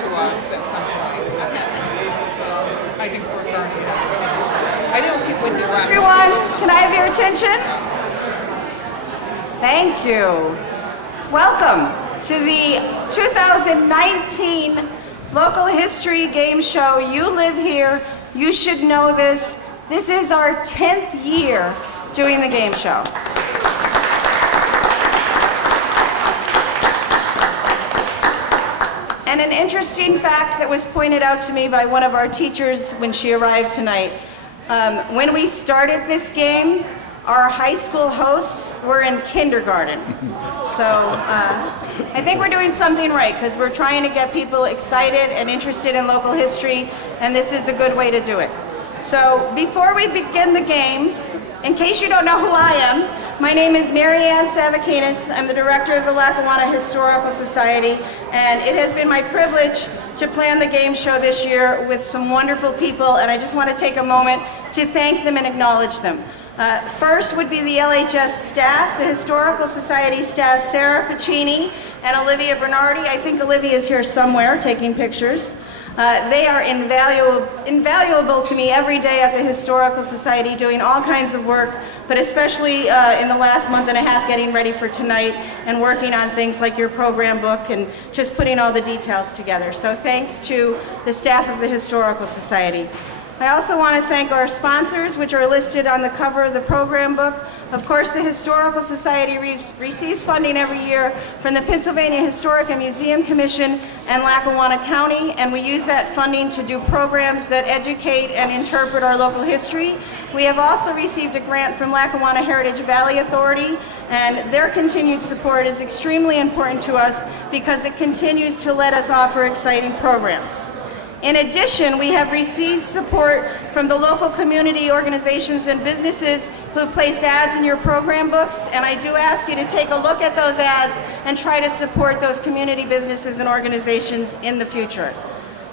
to us at some point. So I think we're currently I think people would do that. Everyone, can I have your attention? Thank you. Welcome to the 2019 Local History Game Show. You live here, you should know this. This is our 10th year doing the game show. And an interesting fact that was pointed out to me by one of our teachers when she arrived tonight. When we started this game, our high school hosts were in kindergarten. So I think we're doing something right because we're trying to get people excited and interested in local history, and this is a good way to do it. So before we begin the games, in case you don't know who I am, my name is Mary Ann Savakinis. I'm the director of the Lackawanna Historical Society, and it has been my privilege to plan the game show this year with some wonderful people, and I just want to take a moment to thank them and acknowledge them. First would be the LHS staff, the Historical Society staff, Sarah Pacini and Olivia Bernardi. I think Olivia is here somewhere taking pictures. They are invaluable to me every day at the Historical Society, doing all kinds of work, but especially in the last month and a half getting ready for tonight and working on things like your program book and just putting all the details together. So thanks to the staff of the Historical Society. I also want to thank our sponsors, which are listed on the cover of the program book. Of course, the Historical Society receives funding every year from the Pennsylvania Historic and Museum Commission and Lackawanna County, and we use that funding to do programs that educate and interpret our local history. We have also received a grant from Lackawanna Heritage Valley Authority, and their continued support is extremely important to us because it continues to let us offer exciting programs. In addition, we have received support from the local community organizations and businesses who placed ads in your program books, and I do ask you to take a look at those ads and try to support those community businesses and organizations in the future.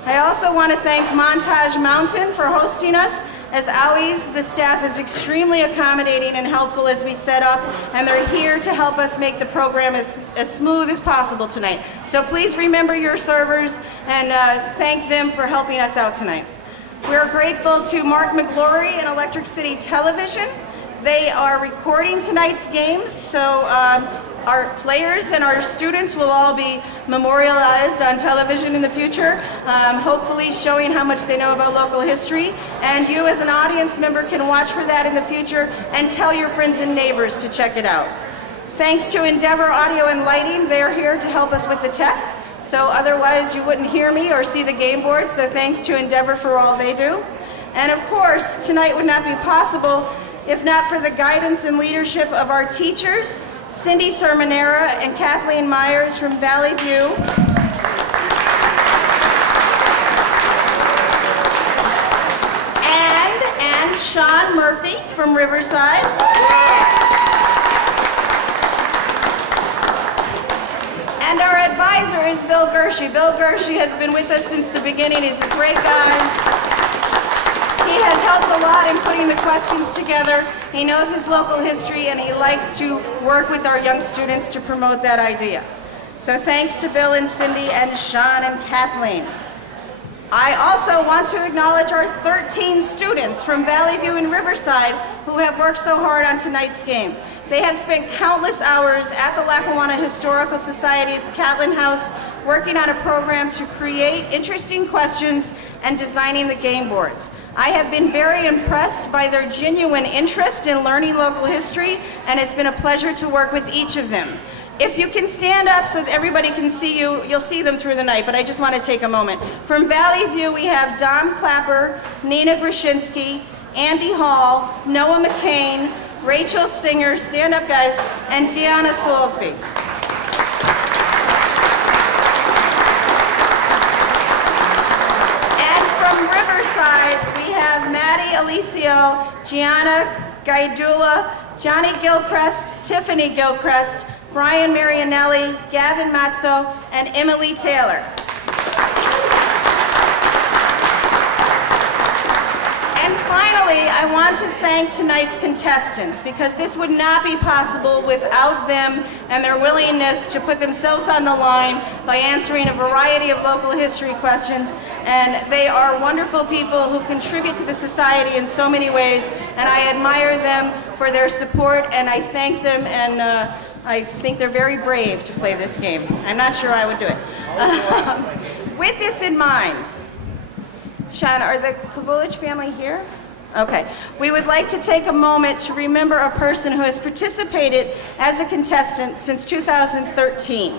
I also want to thank Montage Mountain for hosting us. As always, the staff is extremely accommodating and helpful as we set up, and they're here to help us make the program as smooth as possible tonight. So please remember your servers and thank them for helping us out tonight. We're grateful to Mark McGlory and Electric City Television. They are recording tonight's games, so our players and our students will all be memorialized on television in the future, hopefully showing how much they know about local history. And you as an audience member can watch for that in the future and tell your friends and neighbors to check it out. Thanks to Endeavor Audio and Lighting, they're here to help us with the tech. So otherwise you wouldn't hear me or see the game board, so thanks to Endeavor for all they do. And of course, tonight would not be possible if not for the guidance and leadership of our teachers, Cindy Sermonera and Kathleen Myers from Valley View, and Sean Murphy from Riverside, and our advisor is Bill Gershie. Bill Gershie has been with us since the beginning. He's a great guy. He has helped a lot in putting the questions together. He knows his local history and he likes to work with our young students to promote that idea. So thanks to Bill and Cindy and Sean and Kathleen. I also want to acknowledge our 13 students from Valley View and Riverside who have worked so hard on tonight's game. They have spent countless hours at the Lackawanna Historical Society's Catlin House working on a program to create interesting questions and designing the game boards. I have been very impressed by their genuine interest in learning local history, and it's been a pleasure to work with each of them. If you can stand up so that everybody can see you, you'll see them through the night, but I just want to take a moment. From Valley View, we have Dom Clapper, Nina Grushinsky, Andy Hall, Noah McCain, Rachel Singer, stand up guys, and Deanna Soulsby. And from Riverside, we have Maddie Alicio, Gianna Gaidula, Johnny Gilchrist, Tiffany Gilchrist, Brian Marianelli, Gavin Mazzo, and Emily Taylor. And finally, finally, I want to thank tonight's contestants because this would not be possible without them and their willingness to put themselves on the line by answering a variety of local history questions. And they are wonderful people who contribute to the society in so many ways, and I admire them for their support, and I thank them, and I think they're very brave to play this game. I'm not sure I would do it. With this in mind, Sean, are the Kavulich family here? Okay. We would like to take a moment to remember a person who has participated as a contestant since 2013.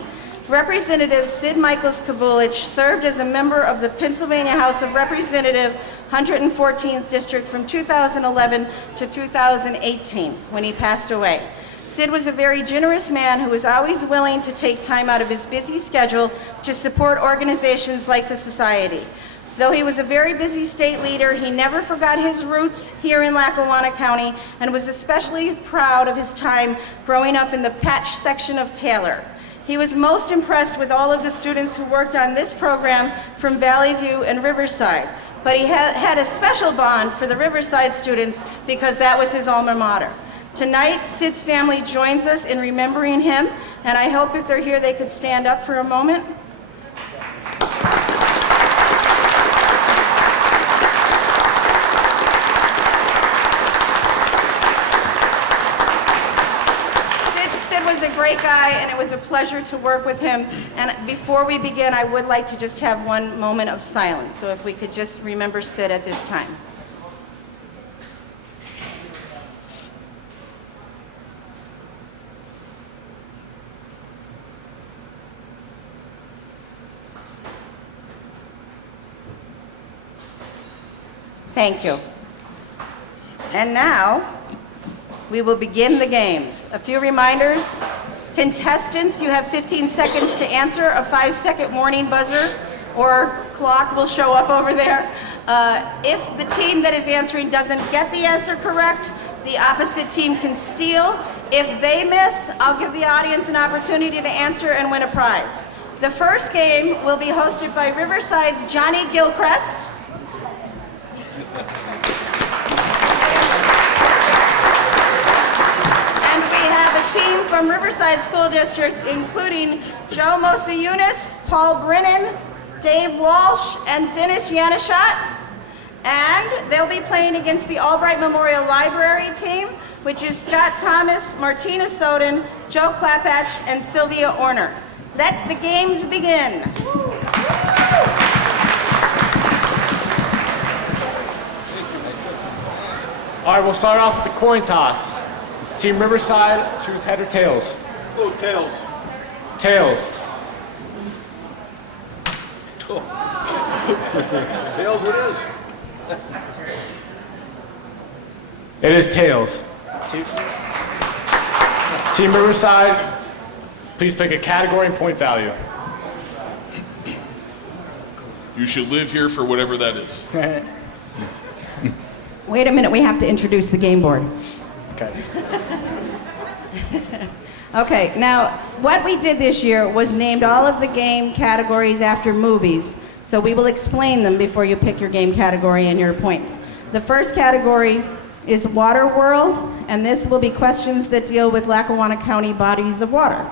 Representative Sid Michaels Kavulich served as a member of the Pennsylvania House of Representatives 114th District from 2011 to 2018 when he passed away. Sid was a very generous man who was always willing to take time out of his busy schedule to support organizations like the Society. Though he was a very busy state leader, he never forgot his roots here in Lackawanna County and was especially proud of his time growing up in the Patch section of Taylor. He was most impressed with all of the students who worked on this program from Valley View and Riverside, but he had a special bond for the Riverside students because that was his alma mater. Tonight, Sid's family joins us in remembering him, and I hope if they're here they could stand up for a moment. Sid was a great guy, and it was a pleasure to work with him. And before we begin, I would like to just have one moment of silence. So if we could just remember Sid at this time. Thank you. And now, we will begin the games. A few reminders. Contestants, you have 15 seconds to answer. A 5-second warning buzzer or clock will show up over there. If the team that is answering doesn't get the answer correct, the opposite team can steal. If they miss, I'll give the audience an opportunity to answer and win a prize. The first game will be hosted by Riverside's Johnny Gilchrist. Team from Riverside School District, including Joe Mosayunas, Paul Brennan, Dave Walsh, and Dennis Yanishot. And they'll be playing against the Albright Memorial Library team, which is Scott Thomas, Martina Soden, Joe Clapatch, and Sylvia Orner. Let the games begin. All right, we'll start off with the coin toss. Team Riverside, choose head or tails. Oh, tails. Tails. Tails it is. It is tails. Team Riverside, please pick a category and point value. You should live here for whatever that is. Wait a minute, we have to introduce the game board. Okay. Okay, now what we did this year was named all of the game categories after movies. So we will explain them before you pick your game category and your points. The first category is Water World, and this will be questions that deal with Lackawanna County bodies of water.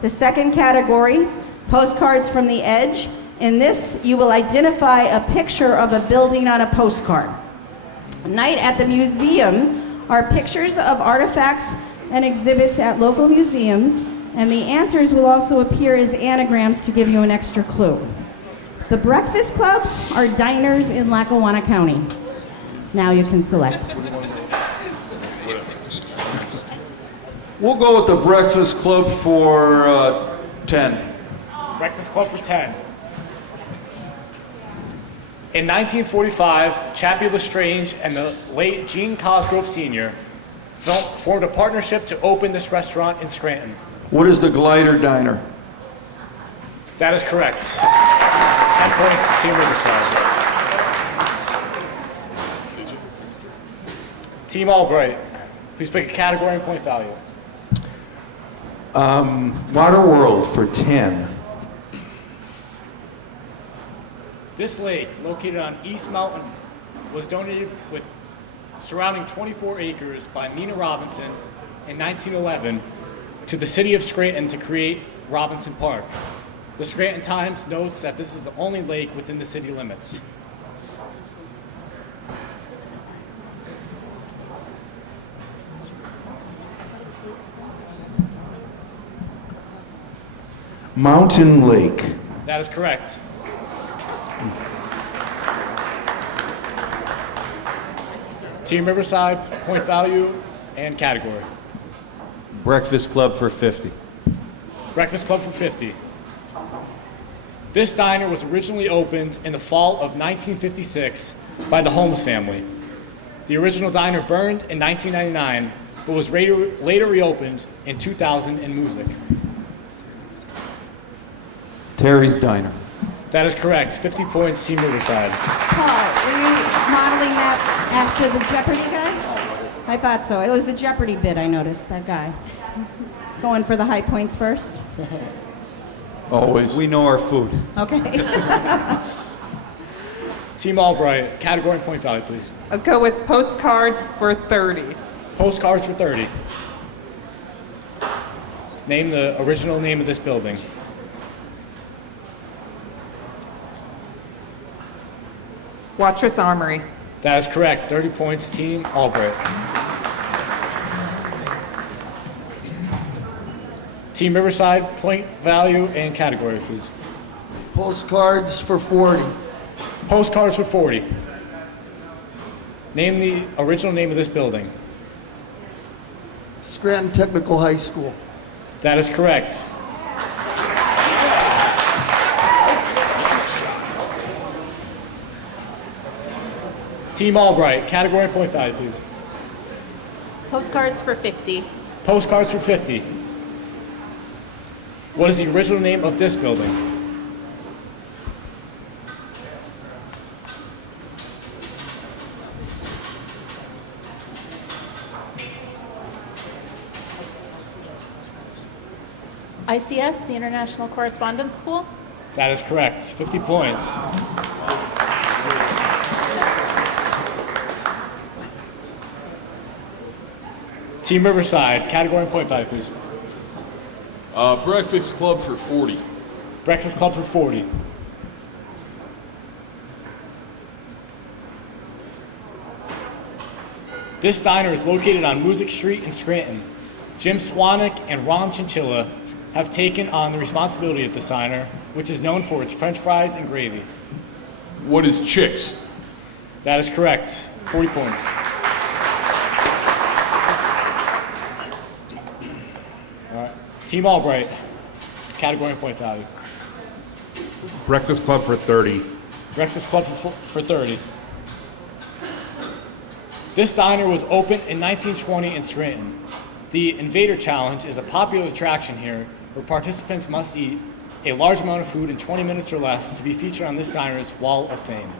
The second category, Postcards from the Edge. In this, you will identify a picture of a building on a postcard. Night at the Museum are pictures of artifacts and exhibits at local museums, and the answers will also appear as anagrams to give you an extra clue. The Breakfast Club are diners in Lackawanna County. Now you can select. We'll go with the Breakfast Club for 10. Breakfast Club for 10. In 1945, Chappie Lestrange and the late Gene Cosgrove Sr. formed a partnership to open this restaurant in Scranton. What is the Glider Diner? That is correct. 10 points, Team Riverside. Team Albright, please pick a category and point value. Water World for 10. This lake, located on East Mountain, was donated with surrounding 24 acres by Mina Robinson in 1911 to the city of Scranton to create Robinson Park. The Scranton Times notes that this is the only lake within the city limits. Mountain Lake. That is correct. Team Riverside, point value and category. Breakfast Club for 50. Breakfast Club for 50. This diner was originally opened in the fall of 1956 by the Holmes family. The original diner burned in 1999, but was later reopened in 2000 in Music. Terry's Diner. That is correct. 50 points, Team Riverside. Paul, were you modeling that after the Jeopardy guy? I thought so. It was a Jeopardy bit, I noticed, that guy. Going for the high points first? Always. We know our food. Okay. Team Albright, category and point value, please. I'll go with postcards for 30. Postcards for 30. Name the original name of this building. Watrous Armory. That is correct. 30 points, Team Albright. Team Riverside, point value and category, please. Postcards for 40. Postcards for 40. Name the original name of this building. Scranton Technical High School. That is correct. Team Albright, category and point value, please. Postcards for 50. Postcards for 50. What is the original name of this building? ICS, the International Correspondence School. That is correct. 50 points. Team Riverside, category and point value, please. Breakfast Club for 40. Breakfast Club for 40. This diner is located on Music Street in Scranton. Jim Swanick and Ron Chinchilla have taken on the responsibility of this diner, which is known for its French fries and gravy. What is Chicks? That is correct. 40 points. All right. Team Albright, category and point value. Breakfast Club for 30. Breakfast Club for 30. This diner was opened in 1920 in Scranton. The Invader Challenge is a popular attraction here where participants must eat a large amount of food in 20 minutes or less to be featured on this diner's Wall of Fame.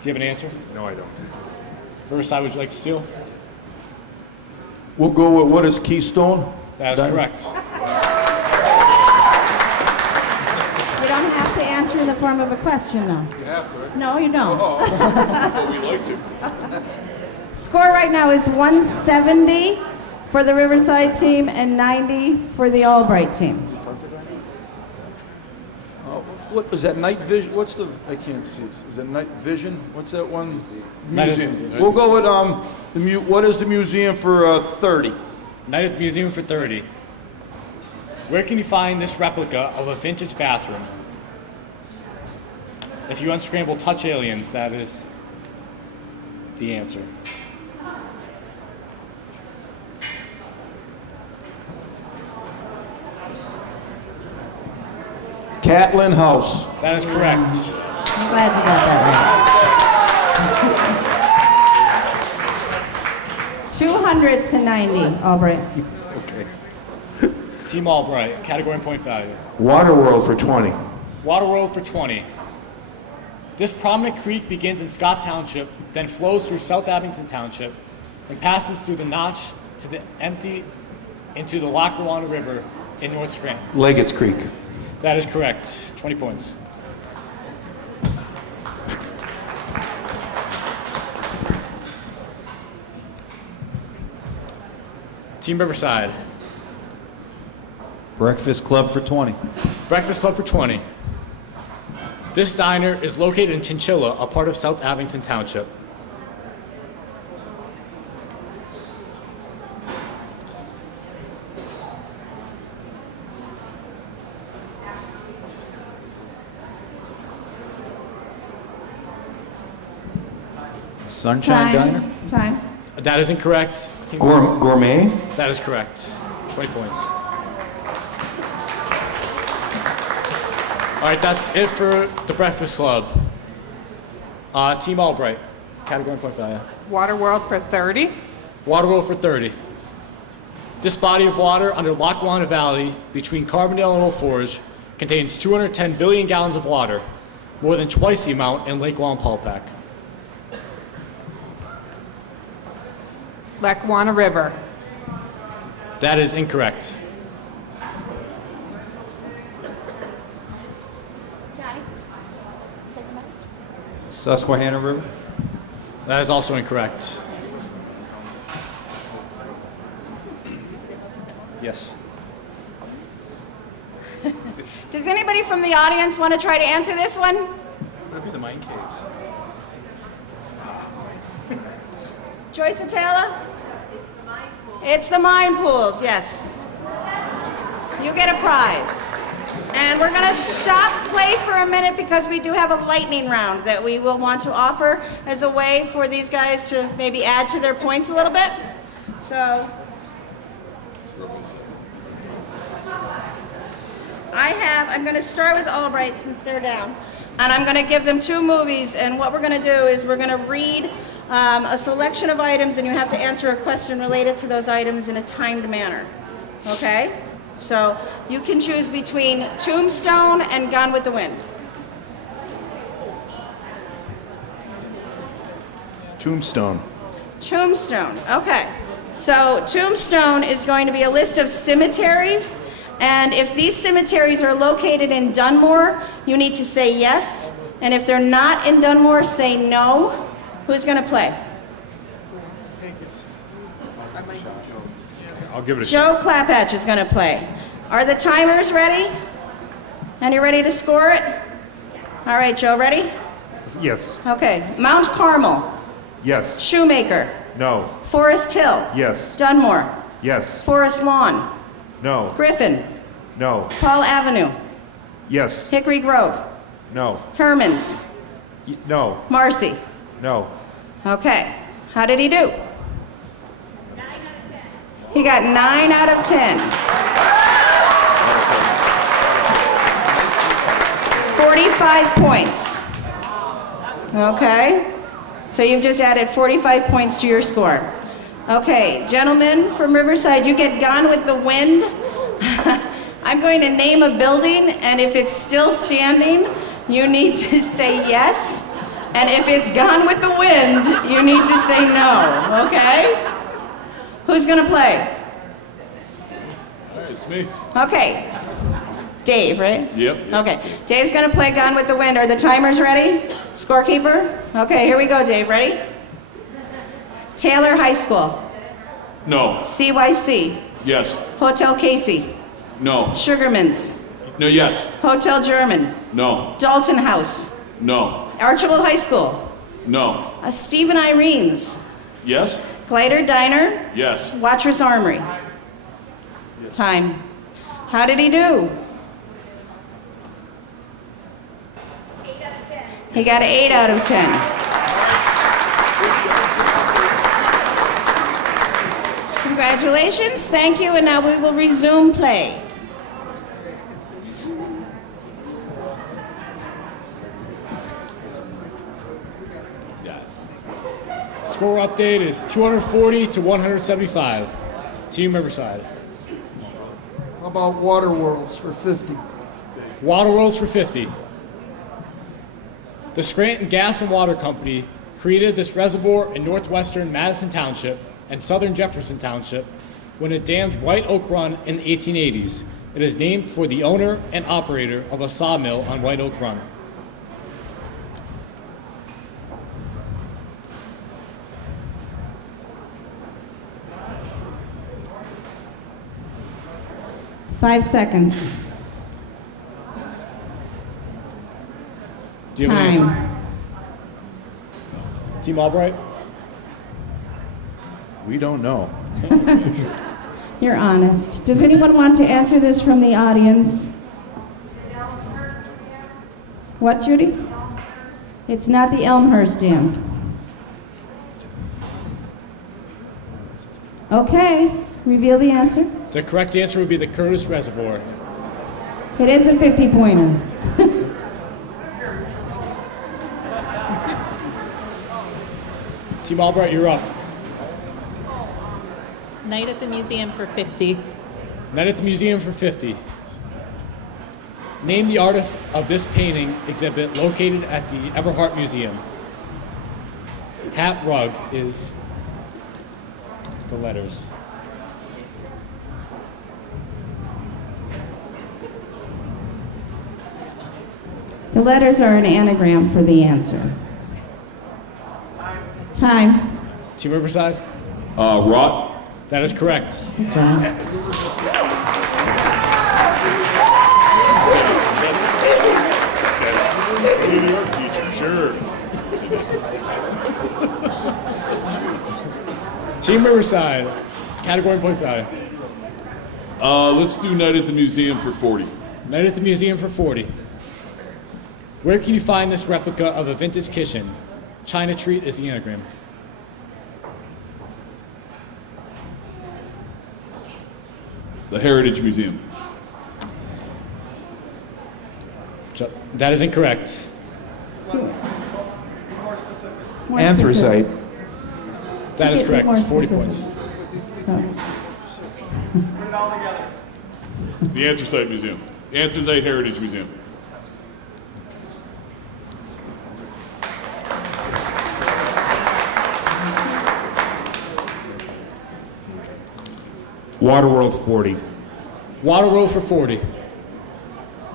Do you have an answer? No, I don't. Riverside, would you like to steal? We'll go with what is Keystone? That is correct. You don't have to answer in the form of a question, though. You have to, right? No, you don't. But we like to. Score right now is 170 for the Riverside team and 90 for the Albright team. What is that? Night Vision? What's the? I can't see. Is it Night Vision? What's that one? Night at the Museum. Museum. We'll go with what is the museum for 30? Night at the Museum for 30. Where can you find this replica of a vintage bathroom? If you unscramble Touch Aliens, that is the answer. Catlin House. That is correct. I'm glad you got that right. 200 to 90, Albright. Team Albright, category and point value. Waterworld for 20. Waterworld for 20. This prominent creek begins in Scott Township, then flows through South Abington Township, and passes through the notch to the empty into the Lackawanna River in North Scranton. Leggett's Creek. That is correct. 20 points. Team Riverside. Breakfast Club for 20. Breakfast Club for 20. This diner is located in Chinchilla, a part of South Abington Township. Sunshine Diner. Time. That is incorrect. Team Gourmet? That is correct. 20 points. All right, that's it for the Breakfast Club. Team Albright, category and point value. Waterworld for 30. Waterworld for 30. This body of water under Lackawanna Valley between Carbondale and Old Forge contains 210 billion gallons of water, more than twice the amount in Lake Wallenpaupack. Lackawanna River. That is incorrect. Susquehanna River. That is also incorrect. Yes. Does anybody from the audience want to try to answer this one? That'd be the mine caves. Joyce Atala? It's the mine pools, yes. You get a prize. And we're going to stop play for a minute because we do have a lightning round that we will want to offer as a way for these guys to maybe add to their points a little bit. So I'm going to start with Albright since they're down. And I'm going to give them 2 movies. And what we're going to do is we're going to read a selection of items, and you have to answer a question related to those items in a timed manner. Okay? So you can choose between Tombstone and Gone with the Wind. Tombstone. Tombstone, okay. So Tombstone is going to be a list of cemeteries, and if these cemeteries are located in Dunmore, you need to say yes, and if they're not in Dunmore, say no. Who's going to play? I'll give it a Joe Clapatch is going to play. Are the timers ready? And you ready to score it? All right, Joe, ready? Yes. Okay. Mount Carmel, Yes. Shoemaker, No. Forest Hill, Yes. Dunmore, Yes. Forest Lawn, No. Griffin, No. Paul Avenue, Yes. Hickory Grove, No. Hermans, No. Marcy. No. Okay. How did he do? 9 out of 10. He got 9 out of 10. 45 points. Okay. So you've just added 45 points to your score. Okay, gentlemen from Riverside, you get Gone with the Wind. I'm going to name a building, and if it's still standing, you need to say yes. And if it's Gone with the Wind, you need to say no, okay? Who's gonna play? All right, it's me. Okay. Dave, right? Yep. Okay. Dave's gonna play Gone with the Wind. Are the timers ready? Scorekeeper? Okay, here we go, Dave. Ready? Taylor High School. No. CYC. Yes. Hotel Casey. No. Sugarman's. No, yes. Hotel German. No. Dalton House. No. Archibald High School. No. Stephen Irene's. Yes. Glider Diner. Yes. Watrous Armory. Time. How did he do? 8 out of 10. He got 8 out of 10. Congratulations, thank you, and now we will resume play. Score update is 240 to 175. Team Riverside. How about Water Worlds for 50? Waterworlds for 50. The Scranton Gas and Water Company created this reservoir in northwestern Madison Township and southern Jefferson Township when it dammed White Oak Run in the 1880s. It is named for the owner and operator of a sawmill on White Oak Run. Five seconds. Do you have an answer? Time. Team Albright? We don't know. You're honest. Does anyone want to answer this from the audience? What, Judy? It's not the Elmhurst Dam. Okay, reveal the answer. The correct answer would be the Curtis Reservoir. It is a 50-pointer. Team Albright, you're up. Night at the Museum for 50. Night at the Museum for 50. Name the artist of this painting exhibit located at the Everhart Museum. Hat Rug is the letters. The letters are an anagram for the answer. Time. Team Riverside? Rot. That is correct. Good job. New York teacher, sure. Team Riverside, category point value. Let's do Night at the Museum for 40. Night at the Museum for 40. Where can you find this replica of a vintage kitchen? China Treat is the anagram. The Heritage Museum. That is incorrect. More Anthracite. That is Okay, correct. more 40 specific. points. The Anthracite Museum. Anthracite Heritage Museum. Waterworld 40. Waterworld for 40.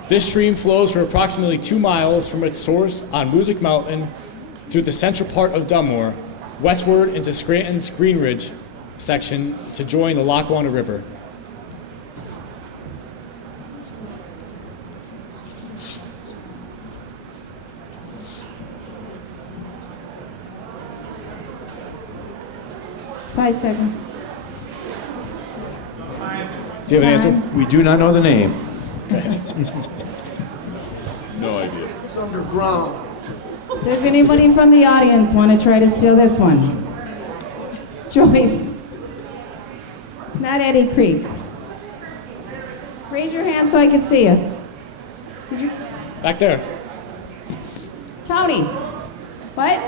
This stream flows for approximately 2 miles from its source on Music Mountain through the central part of Dunmore, westward into Scranton's Green Ridge section to join the Lackawanna River. Five seconds. Do you have an answer? We do not know the name. No idea. It's underground. Does anybody from the audience want to try to steal this one? Joyce. It's not Eddie Creek. Raise your hand so I can see you. Did you? Back there. Tony. What?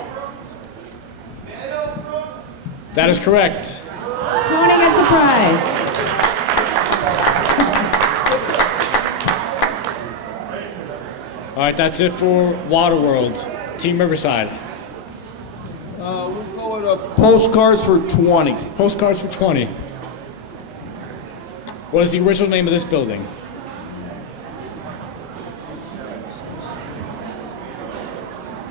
That is correct. Tony gets a prize. All right, that's it for Waterworld. Team Riverside. We'll go with postcards for 20. Postcards for 20. What is the original name of this building?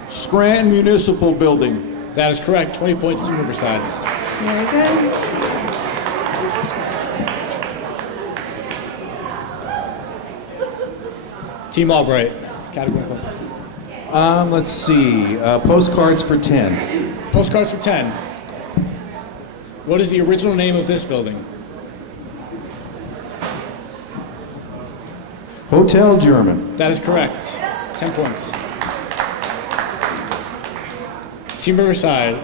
Scranton Municipal Building. That is correct. 20 points to Riverside. Very good. Team Albright. Category point. Let's see. Postcards for 10. Postcards for 10. What is the original name of this building? Hotel German. That is correct. 10 points. Team Riverside.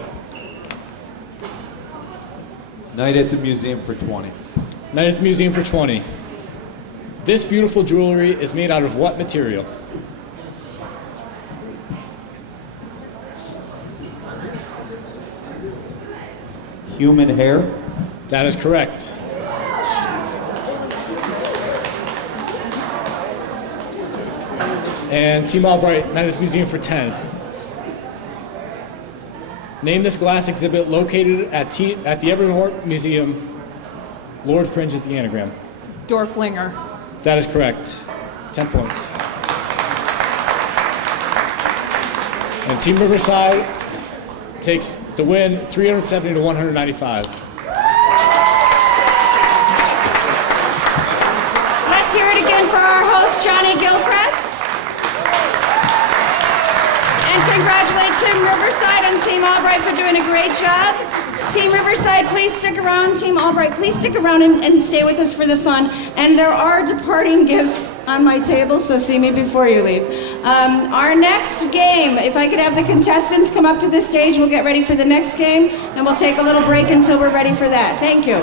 Night at the Museum for 20. Night at the Museum for 20. This beautiful jewelry is made out of what material? Human hair. That is correct. And Team Albright, Night at the Museum for 10. Name this glass exhibit located at the Everhart Museum. Lord Fringe is the anagram. Dorflinger. That is correct. 10 points. And Team Riverside takes the win, 370 to 195. Let's hear it again for our host, Johnny Gilchrist. And congratulate Team Riverside and Team Albright for doing a great job. Team Riverside, please stick around. Team Albright, please stick around and stay with us for the fun. And there are departing gifts on my table, so see me before you leave. Our next game, if I could have the contestants come up to the stage, we'll get ready for the next game, and we'll take a little break until we're ready for that. Thank you.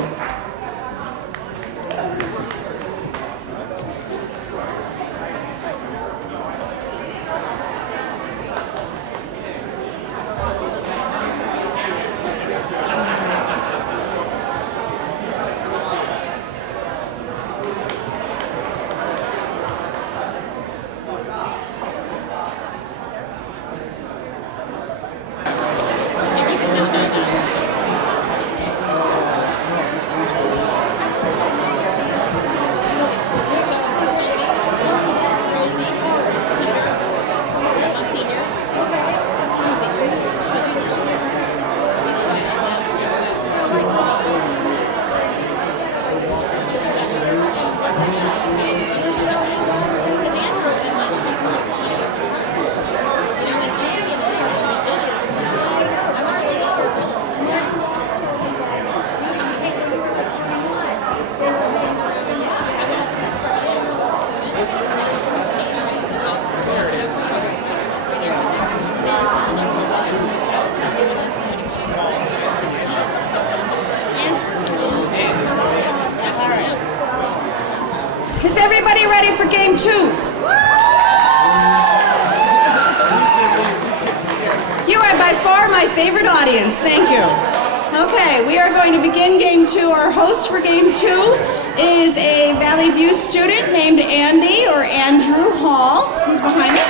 Is everybody ready for game 2? You are by far my favorite audience. Thank you. Okay, we are going to begin game 2. Our host for game 2 is a Valley View student named Andy or Andrew Hall. He's behind me.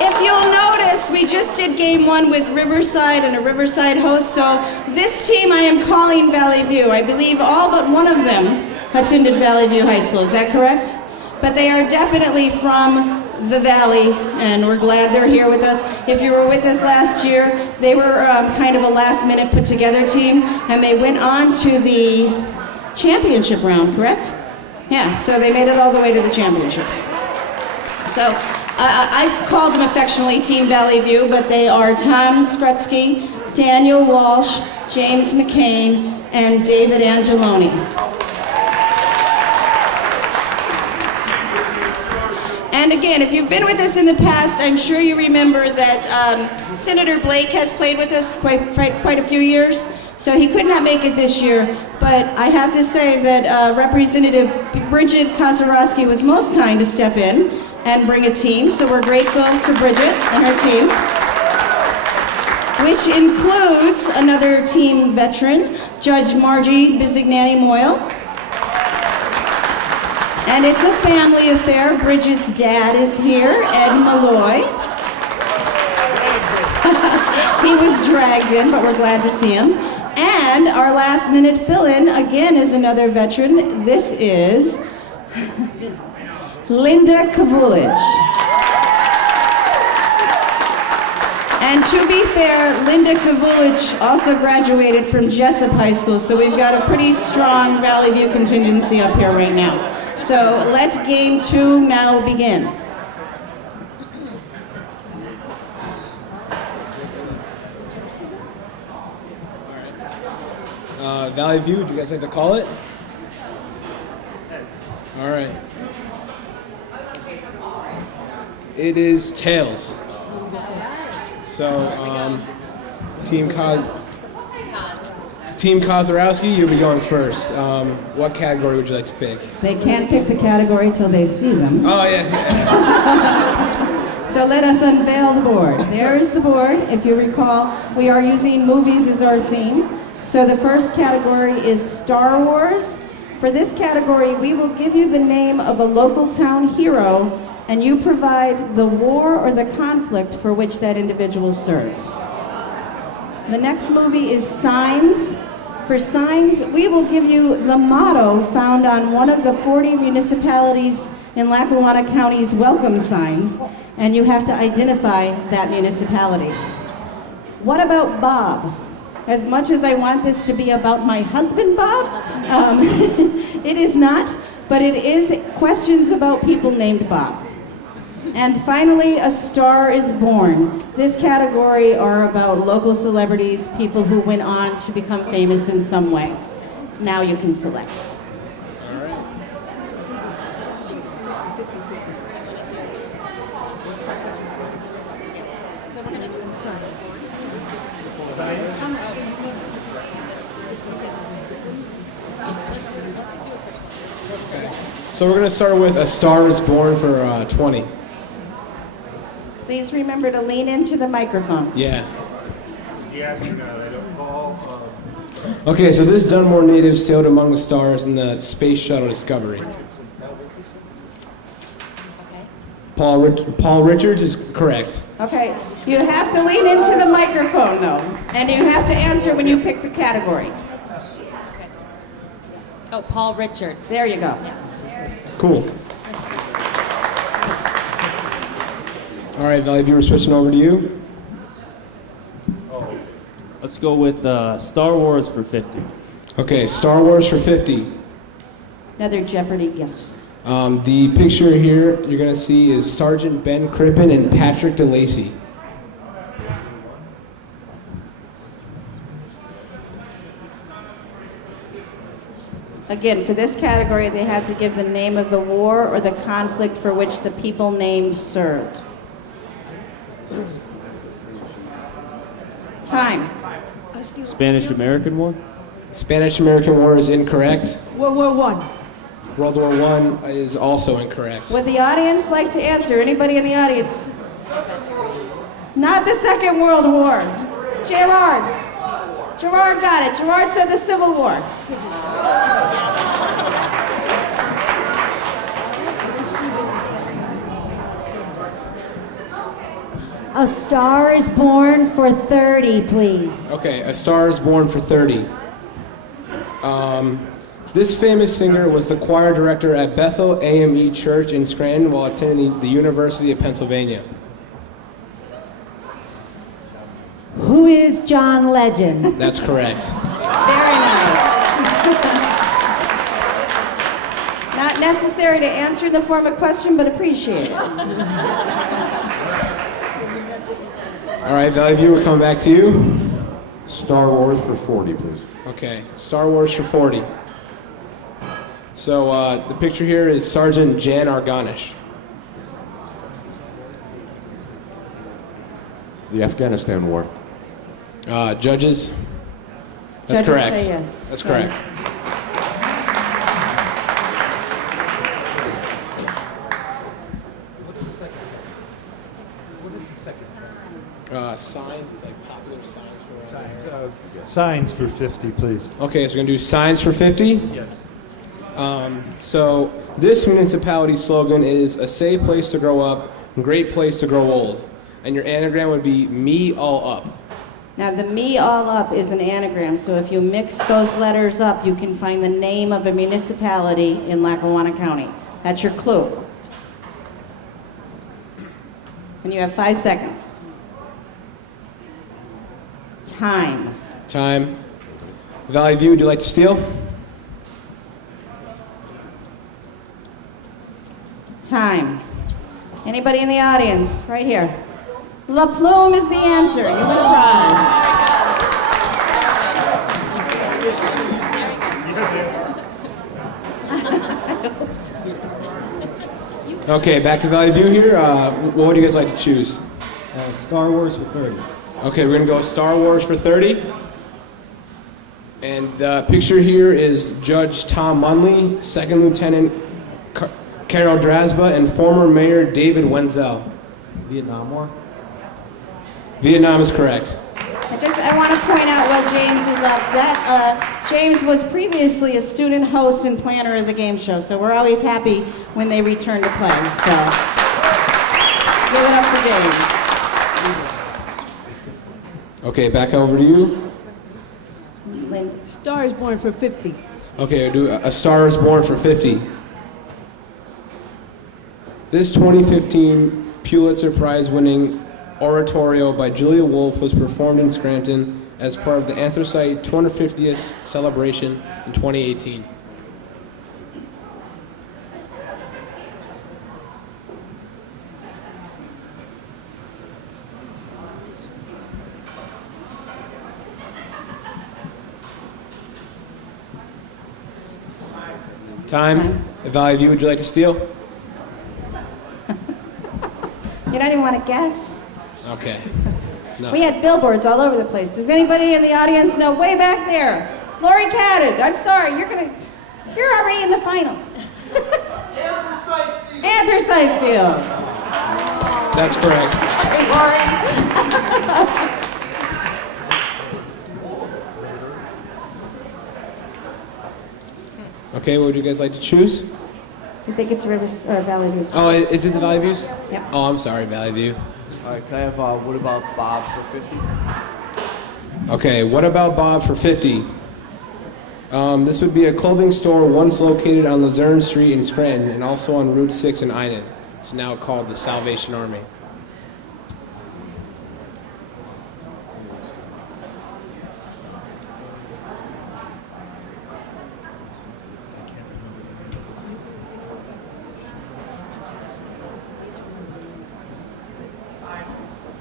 If you'll notice, we just did game 1 with Riverside and a Riverside host, so this team I am calling Valley View. I believe all but one of them attended Valley View High School. Is that correct? But they are definitely from the Valley, and we're glad they're here with us. If you were with us last year, they were kind of a last-minute put-together team, and they went on to the championship round, correct? Yeah, so they made it all the way to the championships. So I called them affectionately Team Valley View, but they are Tom Skrutsky, Daniel Walsh, James McCain, and David Angeloni. And again, if you've been with us in the past, I'm sure you remember that Senator Blake has played with us quite a few years, so he could not make it this year. But I have to say that Representative Bridget Kozarowski was most kind to step in and bring a team, so we're grateful to Bridget and her team, which includes another team veteran, Judge Margie Bizignani-Moyle. And it's a family affair. Bridget's dad is here, Ed Malloy. He was dragged in, but we're glad to see him. And our last minute fill-in, again, is another veteran. This is Linda Kavulich. And to be fair, Linda Kavulich also graduated from Jessup High School, so we've got a pretty strong Valley View contingency up here right now. So let game 2 now begin. Valley View, would you guys like to call it? All right. It is tails. So, Team Kozarowski, you'll be going first. What category would you like to pick? They can't pick the category till they see them. Oh, yeah. So let us unveil the board. There is the board. If you recall, we are using movies as our theme. So the first category is Star Wars. For this category, we will give you the name of a local town hero, and you provide the war or the conflict for which that individual served. The next movie is Signs. For Signs, we will give you the motto found on one of the 40 municipalities in Lackawanna County's welcome signs, and you have to identify that municipality. What about Bob? As much as I want this to be about my husband, Bob, it is not, but it is questions about people named Bob. And finally, A Star is Born. This category are about local celebrities, people who went on to become famous in some way. Now you can select. So we're going to start with A Star is Born for 20. Please remember to lean into the microphone. Yeah. Okay, so this Dunmore native sailed among the stars in the Space Shuttle Discovery. Paul Richards is correct. Okay, you have to lean into the microphone though, and you have to answer when you pick the category. Oh, Paul Richards. There you go. Cool. All right, Valley View, we're switching over to you. Let's go with Star Wars for 50. Okay, Star Wars for 50. Another Jeopardy guess. The picture here you're going to see is Sergeant Ben Crippen and Patrick DeLacy. Again, for this category, they have to give the name of the war or the conflict for which the people named served. Time. Spanish-American War? Spanish-American War is incorrect. World War I. World War I is also incorrect. Would the audience like to answer? Anybody in the audience? Not the Second World War. Gerard. Gerard got it. Gerard said the Civil War. A Star is Born for 30, please. Okay, A Star is Born for 30. This famous singer was the choir director at Bethel AME Church in Scranton while attending the University of Pennsylvania. Who is John Legend? That's correct. Very nice. Not necessary to answer in the form of question, but appreciate it. All right, Valley View, we're coming back to you. Star Wars for 40, please. Okay, Star Wars for 40. So the picture here is Sergeant Jan Arganish. The Afghanistan War. Judges? That's Judges correct. say yes. That's Okay. correct. What's the second? What is the second? Signs, it's like popular signs for... Signs for 50, please. Okay, so we're gonna do signs for 50? Yes. So this municipality's slogan is a safe place to grow up, great place to grow old. And your anagram would be me all up. Now, the me all up is an anagram, so if you mix those letters up, you can find the name of a municipality in Lackawanna County. That's your clue. And you have 5 seconds. Time. Time. Valley View, would you like to steal? Time. Anybody in the audience? Right here. La Plume is the answer. You win a prize. Okay, back to Valley View here. What would you guys like to choose? Star Wars for 30. Okay, we're gonna go Star Wars for 30. And the picture here is Judge Tom Munley, Second Lieutenant Carol Drasba, and former Mayor David Wenzel. Vietnam War? Vietnam is correct. I want to point out while James is up that James was previously a student host and planner of the game show, so we're always happy when they return to play. So. Give it up for James. Okay, back over to you. Lynn. Star is Born for 50. Okay, we'll do A Star is Born for 50. This 2015 Pulitzer Prize winning oratorio by Julia Wolfe was performed in Scranton as part of the Anthracite 250th celebration in 2018. Time. If either of you would you like to steal? You don't even want to guess? Okay. No. We had billboards all over the place. Does anybody in the audience know? Way back there. Lori Cadden. I'm sorry. You're already in the finals. Anthracite Fields. That's correct. Sorry, Lori. Okay, what would you guys like to choose? I think it's Valley View. Oh, is it the Valley Views? Yep. Oh, I'm sorry, Valley View. All right, can I have, what about Bob for 50? Okay, what about Bob for 50? This would be a clothing store once located on Luzerne Street in Scranton and also on Route 6 in Einan. It's now called the Salvation Army.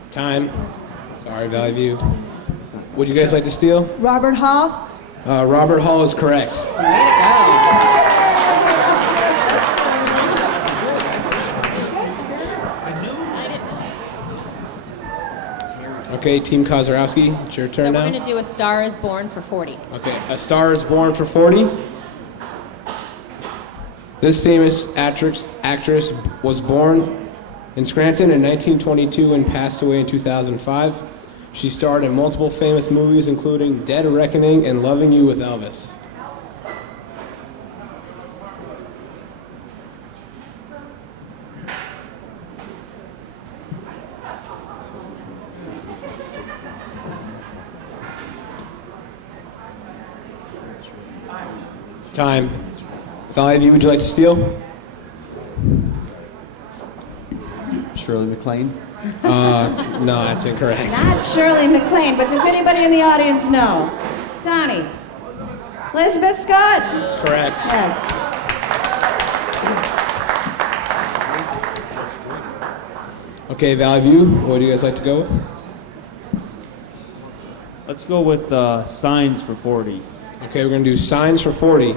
Time. Sorry, Valley View. Would you guys like to steal? Robert Hall. Robert Hall is correct. Way to go. Okay, Team Kozarowski, it's your turn So now. we're going to do A Star is Born for 40. Okay, A Star is Born for 40. This famous actress was born in Scranton in 1922 and passed away in 2005. She starred in multiple famous movies, including Dead Reckoning and Loving You with Elvis. Time. Valley View, would you like to steal? Shirley MacLaine? No, that's incorrect. Not Shirley MacLaine, but does anybody in the audience know? Donnie. Elizabeth Scott? That's correct. Yes. Okay, Valley View, what do you guys like to go with? Let's go with Signs for 40. Okay, we're going to do Signs for 40.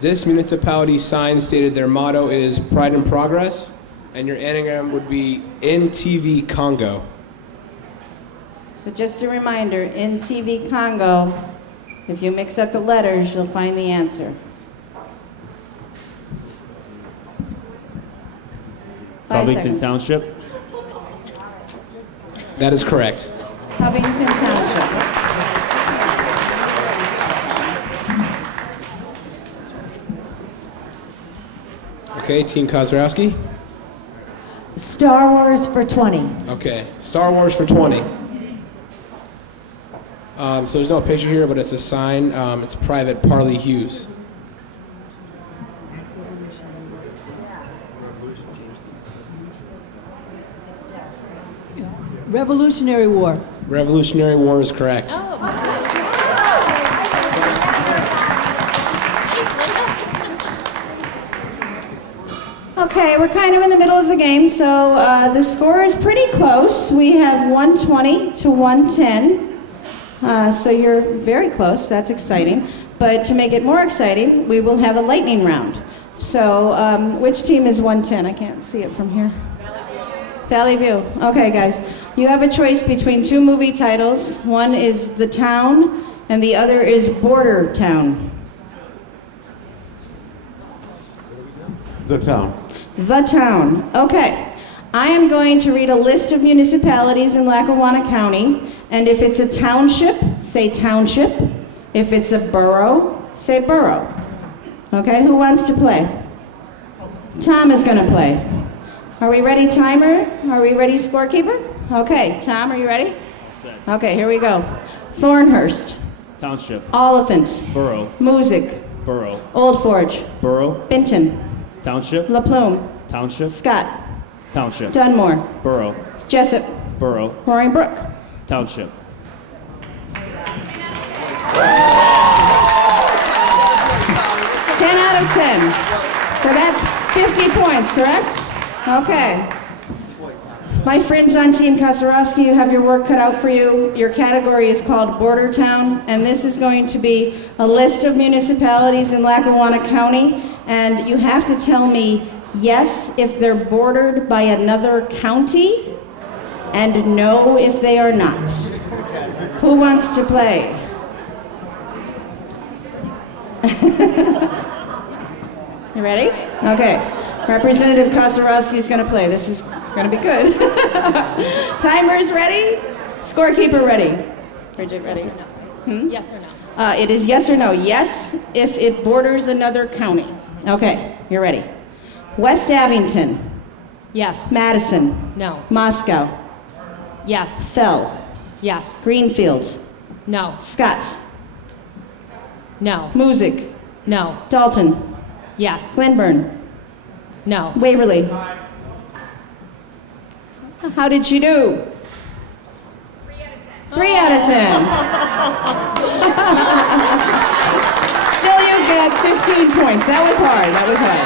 This municipality sign stated their motto is Pride and Progress, and your anagram would be NTV Congo. So just a reminder, in TV Congo, if you mix up the letters, you'll find the answer. 5 Covington seconds. Township. That is correct. Covington Township. Okay, Team Kozarowski. Star Wars for 20. Okay, Star Wars for 20. So there's no picture here, but it's a sign. It's Private Parley Hughes. Revolutionary War. Revolutionary War is correct. Okay, we're kind of in the middle of the game, so the score is pretty close. We have 120 to 110. So you're very close, that's exciting. But to make it more exciting, we will have a lightning round. So which team is 110? I can't see it from here. Valley View. Okay, guys. You have a choice between two movie titles. One is The Town, and the other is Border Town. The Town. The Town. Okay. I am going to read a list of municipalities in Lackawanna County, and if it's a township, say township. If it's a borough, say borough. Okay, who wants to play? Tom is going to play. Are we ready, timer? Are we ready, scorekeeper? Okay, Tom, are you ready? Set. Okay, here we go. Thornhurst, Township. Oliphant, Borough. Music, Borough. Old Forge, Borough. Benton, Township. La Plume, Township. Scott, Township. Dunmore, Borough. Jessup, Borough. Roaring Brook. Township. 10 out of 10. So that's 50 points, correct? Okay. My friends on Team Kosarowski, you have your work cut out for you. Your category is called Border Town, and this is going to be a list of municipalities in Lackawanna County, and you have to tell me yes if they're bordered by another county, and no if they are not. Who wants to play? You ready? Okay. Representative Kosarowski is going to play. This is going to be good. Timer's ready. Scorekeeper ready. Bridget ready. Yes or no? It is yes or no. Yes if it borders another county. Okay, you're ready. West Abington, Yes. Madison, No. Moscow, Yes. Fell, Yes. Greenfield, No. Scott, No. Music, No. Dalton, Yes. Glenburn, No. Waverly. How did she do? 3 out of 10. Still you get 15 points. That was hard. That was hard.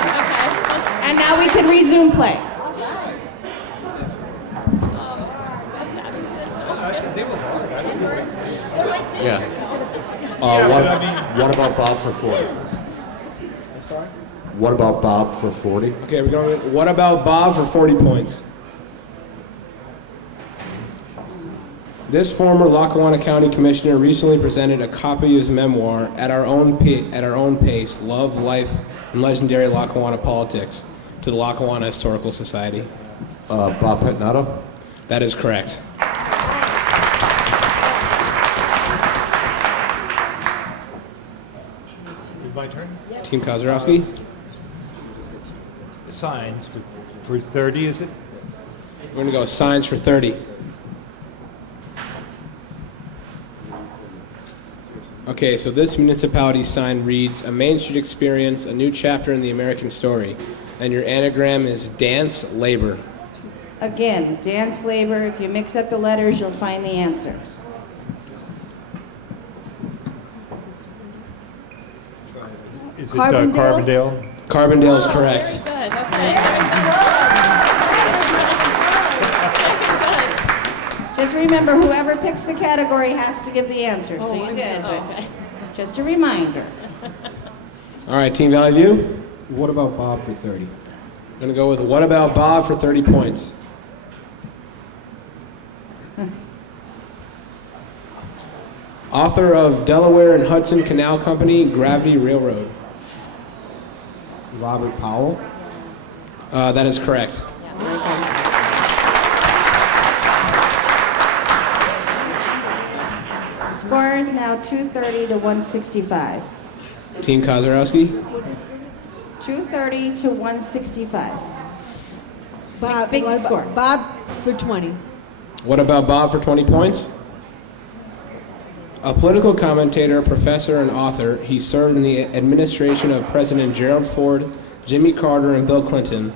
And now we can resume play. Yeah. What about Bob for 40? Sorry? What about Bob for 40? Okay, we're going with what about Bob for 40 points? This former Lackawanna County Commissioner recently presented a copy of his memoir, At Our Own Pace, Love, Life, and Legendary Lackawanna Politics, to the Lackawanna Historical Society. Bob Pettinato? That is correct. My turn? Team Kozarowski? Signs for 30, is it? We're going to go signs for 30. Okay, so this municipality sign reads, A Main Street Experience, a new chapter in the American story. And your anagram is dance labor. Again, dance labor. If you mix up the letters, you'll find the answer. Is it Carbondale? Carbondale? Carbondale is correct. Good. Okay. Just remember, whoever picks the category has to give the answer. So you did, but just a reminder. All right, Team Valley View. What about Bob for 30? I'm going to go with what about Bob for 30 points. Author of Delaware and Hudson Canal Company, Gravity Railroad. Robert Powell? That is correct. Score is now 230 to 165. Team Kozarowski. 230 to 165. Bob, Big what score. about Bob for 20. What about Bob for 20 points? A political commentator, professor, and author, he served in the administration of President Gerald Ford, Jimmy Carter, and Bill Clinton.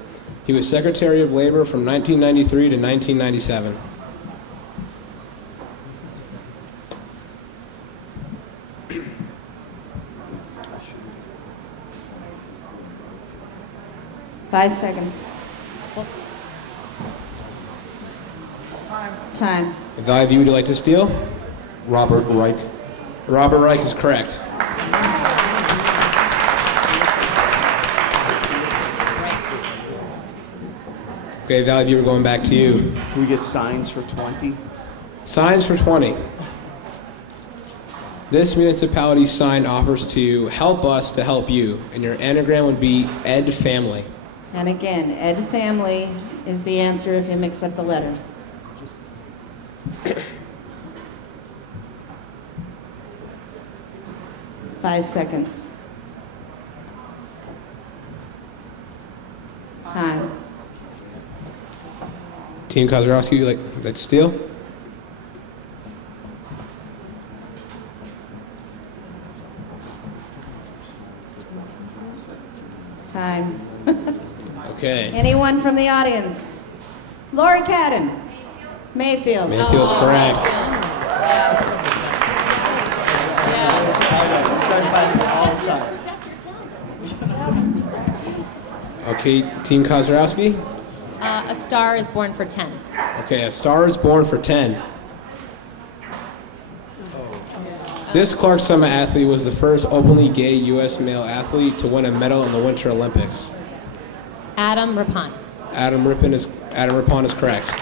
He was Secretary of Labor from 1993 to 1997. Five seconds. Time. Valley View, would you like to steal? Robert Reich? Robert Reich is correct. Okay, Valley View, we're going back to you. Can we get signs for 20? Signs for 20. This municipality's sign offers to help us to help you, and your anagram would be Ed Family. And again, Ed Family is the answer if you mix up the letters. 5 seconds. Time. Team Kozarowski, you like to steal? Time. Okay. Anyone from the audience? Lori Cadden. Mayfield. Mayfield's correct. Okay, Team Kozarowski? A Star is Born for 10. Okay, A Star is Born for 10. This Clark Summit athlete was the first openly gay U.S. male athlete to win a medal in the Winter Olympics. Adam Rippon. Adam Rippon is correct.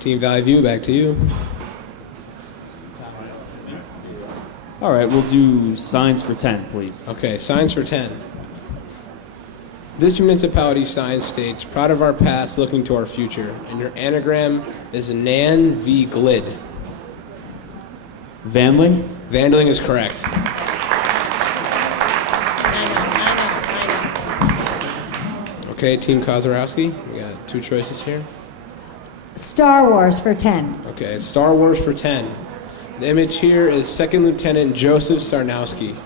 Team Valley View, back to you. All right, we'll do signs for 10, please. Okay, signs for 10. This municipality sign states, proud of our past, looking to our future. And your anagram is Nan v. Glid. Vandling? Vandling is correct. I know. Okay, Team Kozarowski, we got two choices here. Star Wars for 10. Okay, Star Wars for 10. The image here is Second Lieutenant Joseph Sarnowski.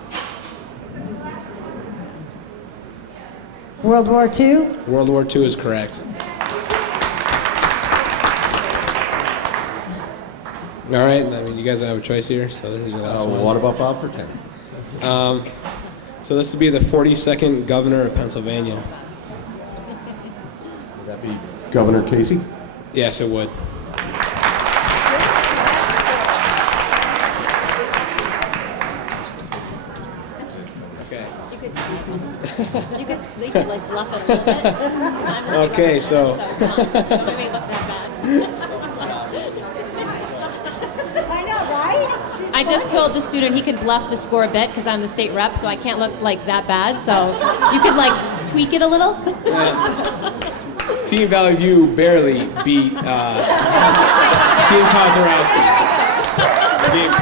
World War II. World War II is correct. All right, I mean, you guys don't have a choice here, so this is your last one. What about Bob for 10? So this would be the 42nd governor of Pennsylvania. Would that be Governor Casey? Yes, it would. Okay. You could like bluff it a little bit. 'Cause I'm the Okay, so. Don't make me look that bad. I know, right? I just told the student he could bluff the score a bit because I'm the state rep, so I can't look like that bad. So you could like tweak it a little. Team Valley View barely beat Team Kozarowski. Game 2.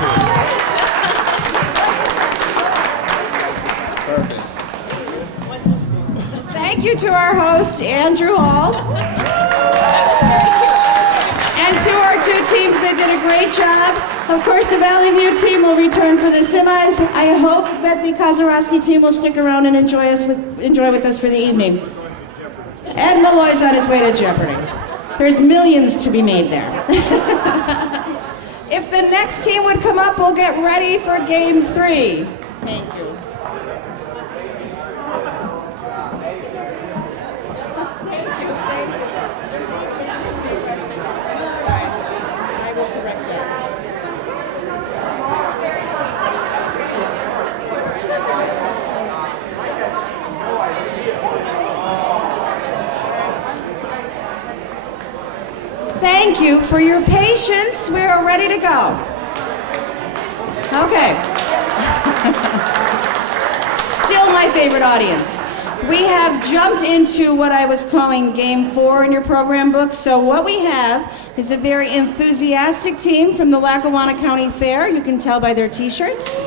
Perfect. Thank you to our host, Andrew Hall. And to our two teams that did a great job. Of course, the Valley View team will return for the semis. I hope that the Kozarowski team will stick around and enjoy with us for the evening. Ed Malloy's on his way to Jeopardy. There's millions to be made there. If the next team would come up, we'll get ready for game 3. Thank you. Thank you for your patience. We are ready to go. Okay. Still my favorite audience. We have jumped into what I was calling Game 4 in your program book. So what we have is a very enthusiastic team from the Lackawanna County Fair. You can tell by their t-shirts.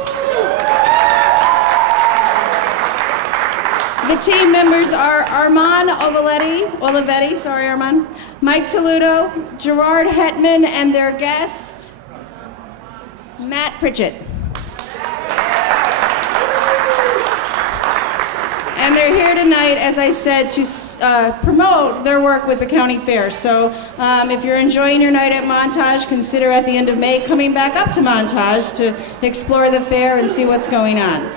The team members are Armand Olivetti, sorry Armand, Mike Toludo, Gerard Hetman, and their guest, Matt Pritchett. And they're here tonight, as I said, to promote their work with the county fair. So if you're enjoying your night at Montage, consider at the end of May coming back up to Montage to explore the fair and see what's going on.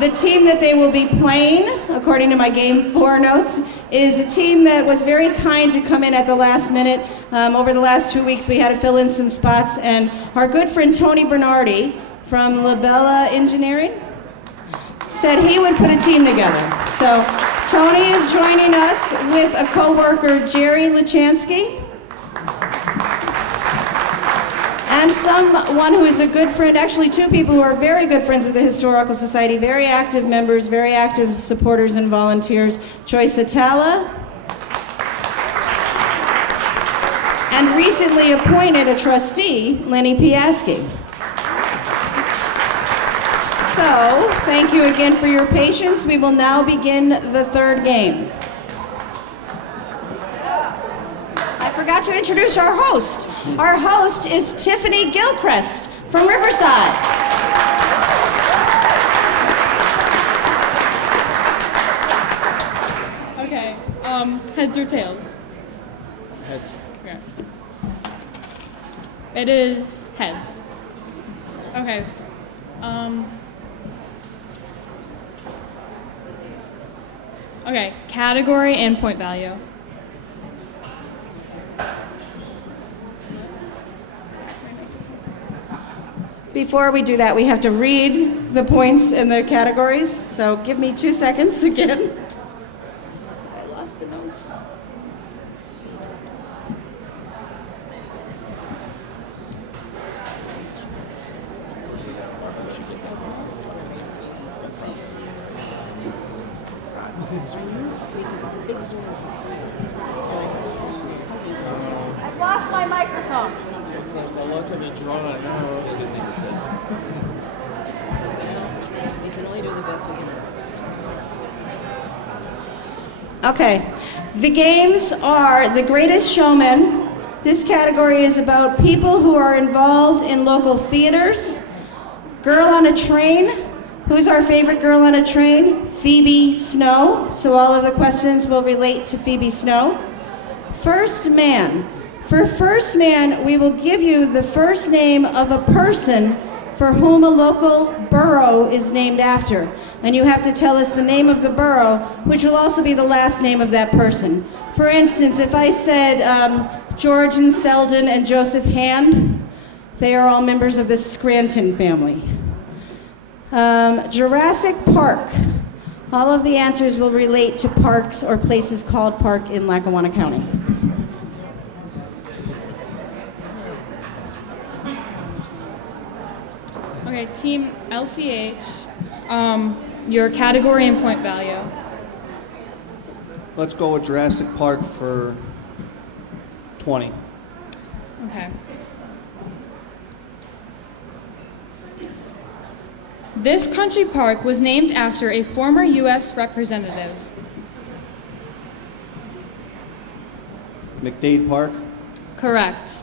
The team that they will be playing, according to my Game 4 notes, is a team that was very kind to come in at the last minute. Over the last 2 weeks, we had to fill in some spots, and our good friend Tony Bernardi from Labella Engineering said he would put a team together. So Tony is joining us with a co-worker, Jerry Lachansky, and someone who is a good friend, actually two people who are very good friends with the Historical Society, very active members, very active supporters and volunteers, Joyce Atala, and recently appointed a trustee, Lenny Piaski. So, thank you again for your patience. We will now begin the third game. I forgot to introduce our host. Our host is Tiffany Gilchrist from Riverside. Okay, heads or tails? Heads. Okay. It is heads. Okay. Okay, category and point value. Before we do that, we have to read the points and the categories. So give me 2 seconds again. I lost the notes. I've lost my microphone. We can only do the best we can. Okay, the games are The Greatest Showman. This category is about people who are involved in local theaters. Girl on a Train. Who's our favorite girl on a train? Phoebe Snow. So all of the questions will relate to Phoebe Snow. First Man. For First Man, we will give you the first name of a person for whom a local borough is named after. And you have to tell us the name of the borough, which will also be the last name of that person. For instance, if I said George and Selden and Joseph Hand, they are all members of the Scranton family. Jurassic Park. All of the answers will relate to parks or places called park in Lackawanna County. Okay, team LCH, your category and point value. Let's go with Jurassic Park for 20. Okay. This country park was named after a former U.S. representative. McDade Park. Correct.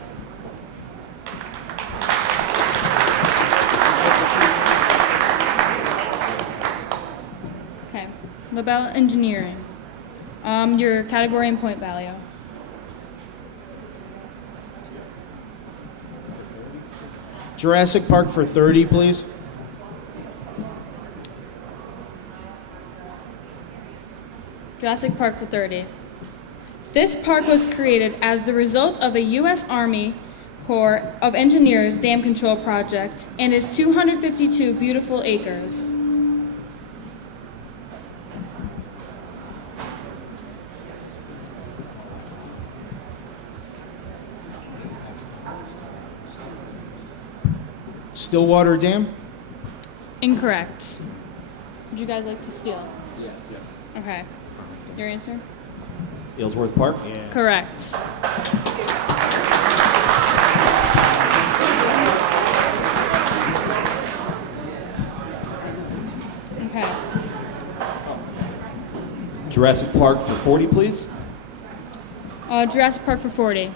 Okay. LaBelle Engineering. Your category and point value. Jurassic Park for 30, please. Jurassic Park for 30. This park was created as the result of a U.S. Army Corps of Engineers dam control project and is 252 beautiful acres. Stillwater Dam. Incorrect. Would you guys like to steal? Yes. Okay. Your answer? Aylesworth Park? Correct. Okay. Jurassic Park for 40, please. Jurassic Park for 40.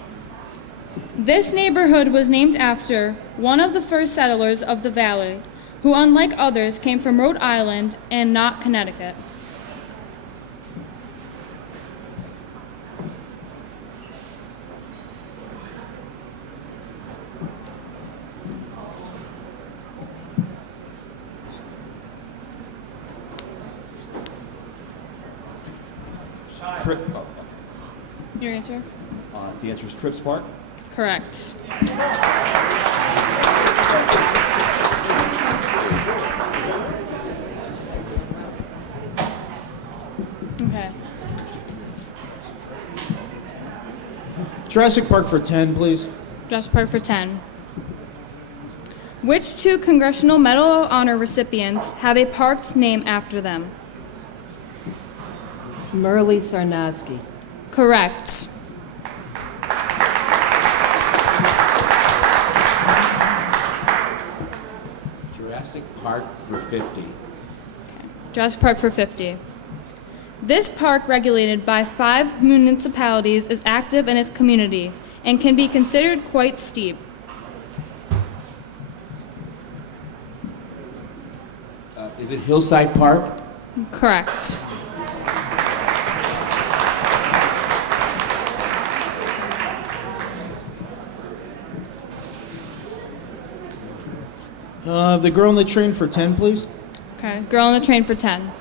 This neighborhood was named after one of the first settlers of the valley, who, unlike others, came from Rhode Island and not Connecticut. Your answer? The answer is Trips Park. Correct. Okay. Jurassic Park for 10, please. Jurassic Park for 10. Which two Congressional Medal of Honor recipients have a park named after them? Merle Sarnosky. Correct. Jurassic Park for 50. Jurassic Park for 50. This park, regulated by 5 municipalities, is active in its community and can be considered quite steep. Is it Hillside Park? Correct. The girl on the train for 10, please. Okay, Girl on the Train for 10.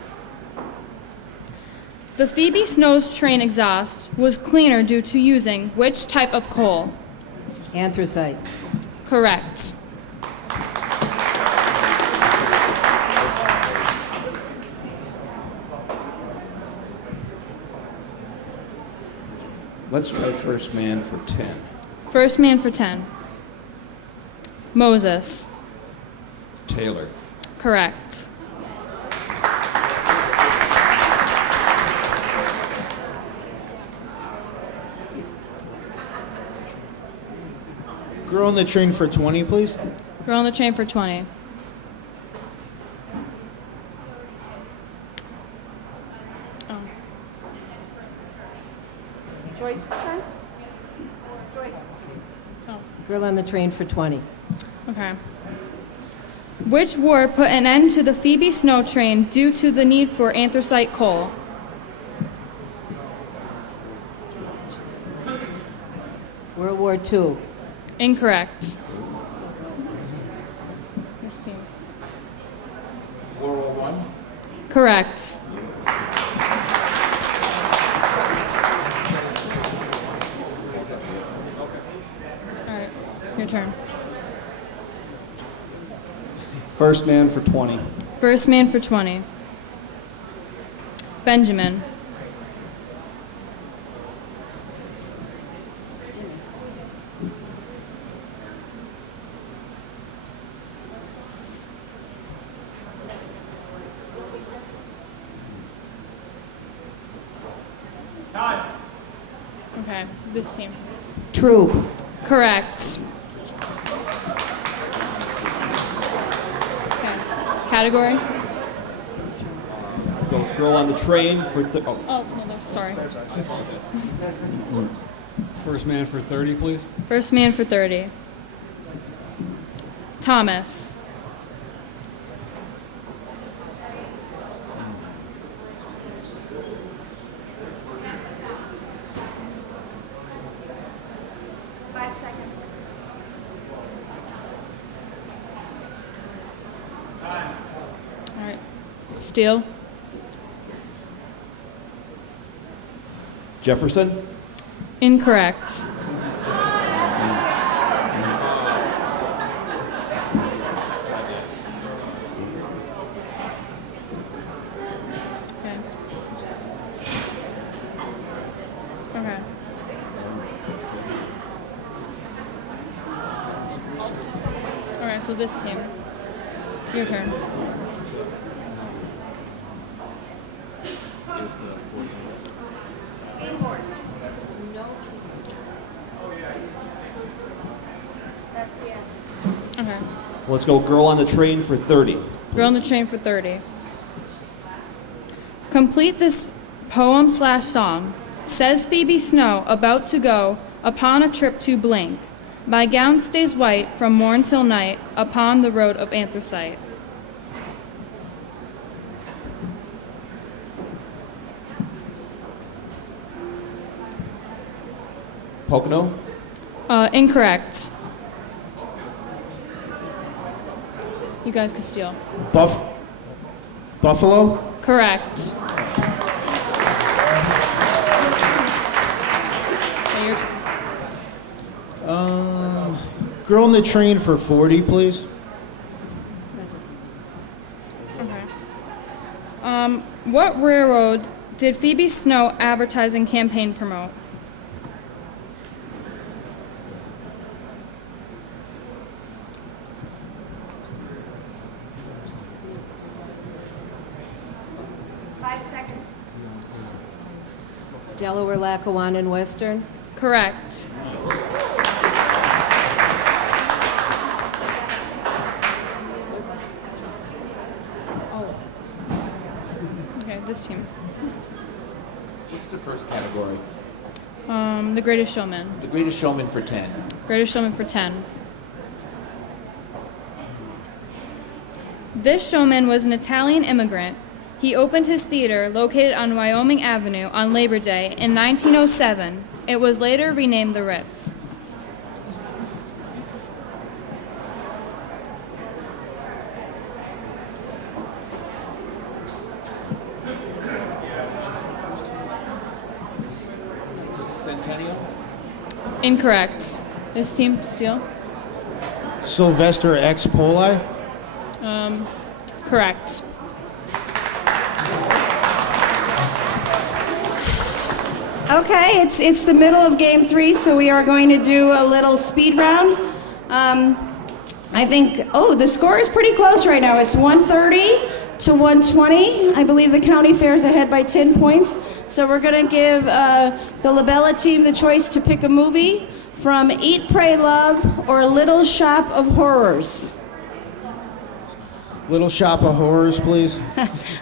The Phoebe Snow's train exhaust was cleaner due to using which type of coal? Anthracite. Correct. Let's try First Man for 10. First Man for 10. Moses. Taylor. Correct. Girl on the train for 20, please. Girl on the Train for 20. Oh. Joyce's turn? Joyce. Oh. Girl on the Train for 20. Okay. Which war put an end to the Phoebe Snow train due to the need for anthracite coal? World War II. Incorrect. This team. World War I? Correct. All right, your turn. First Man for 20. First Man for 20. Benjamin. Okay, this team. Troop. Correct. Okay. Category? Go with Girl on the Train for Oh, no, sorry. First Man for 30, please. First Man for 30. Thomas. All right. Steele. Jefferson? Incorrect. Okay. Okay. All right, so this team. Your turn. Okay. Let's go Girl on the Train for 30. Girl on the Train for 30. Complete this poem/song. Says Phoebe Snow, about to go upon a trip to blink. My gown stays white from morn till night upon the road of anthracite. Pocono? Incorrect. You guys can steal. Buffalo? Correct. Okay, your turn. Girl on the train for 40, please. Okay. What railroad did Phoebe Snow advertising campaign promote? Delaware, Lackawanna, and Western. Correct. this team. What's the first category? The Greatest Showman. The Greatest Showman for 10. Greatest Showman for 10. This showman was an Italian immigrant. He opened his theater located on Wyoming Avenue on Labor Day in 1907. It was later renamed the Ritz. Centennial? Incorrect. This team to steal? Sylvester X. Poli? Correct. Okay, it's the middle of game 3, so we are going to do a little speed round. I think, the score is pretty close right now. It's 130 to 120. I believe the county fair is ahead by 10 points. So we're going to give the Labella team the choice to pick a movie from Eat, Pray, Love or Little Shop of Horrors. Little Shop of Horrors, please.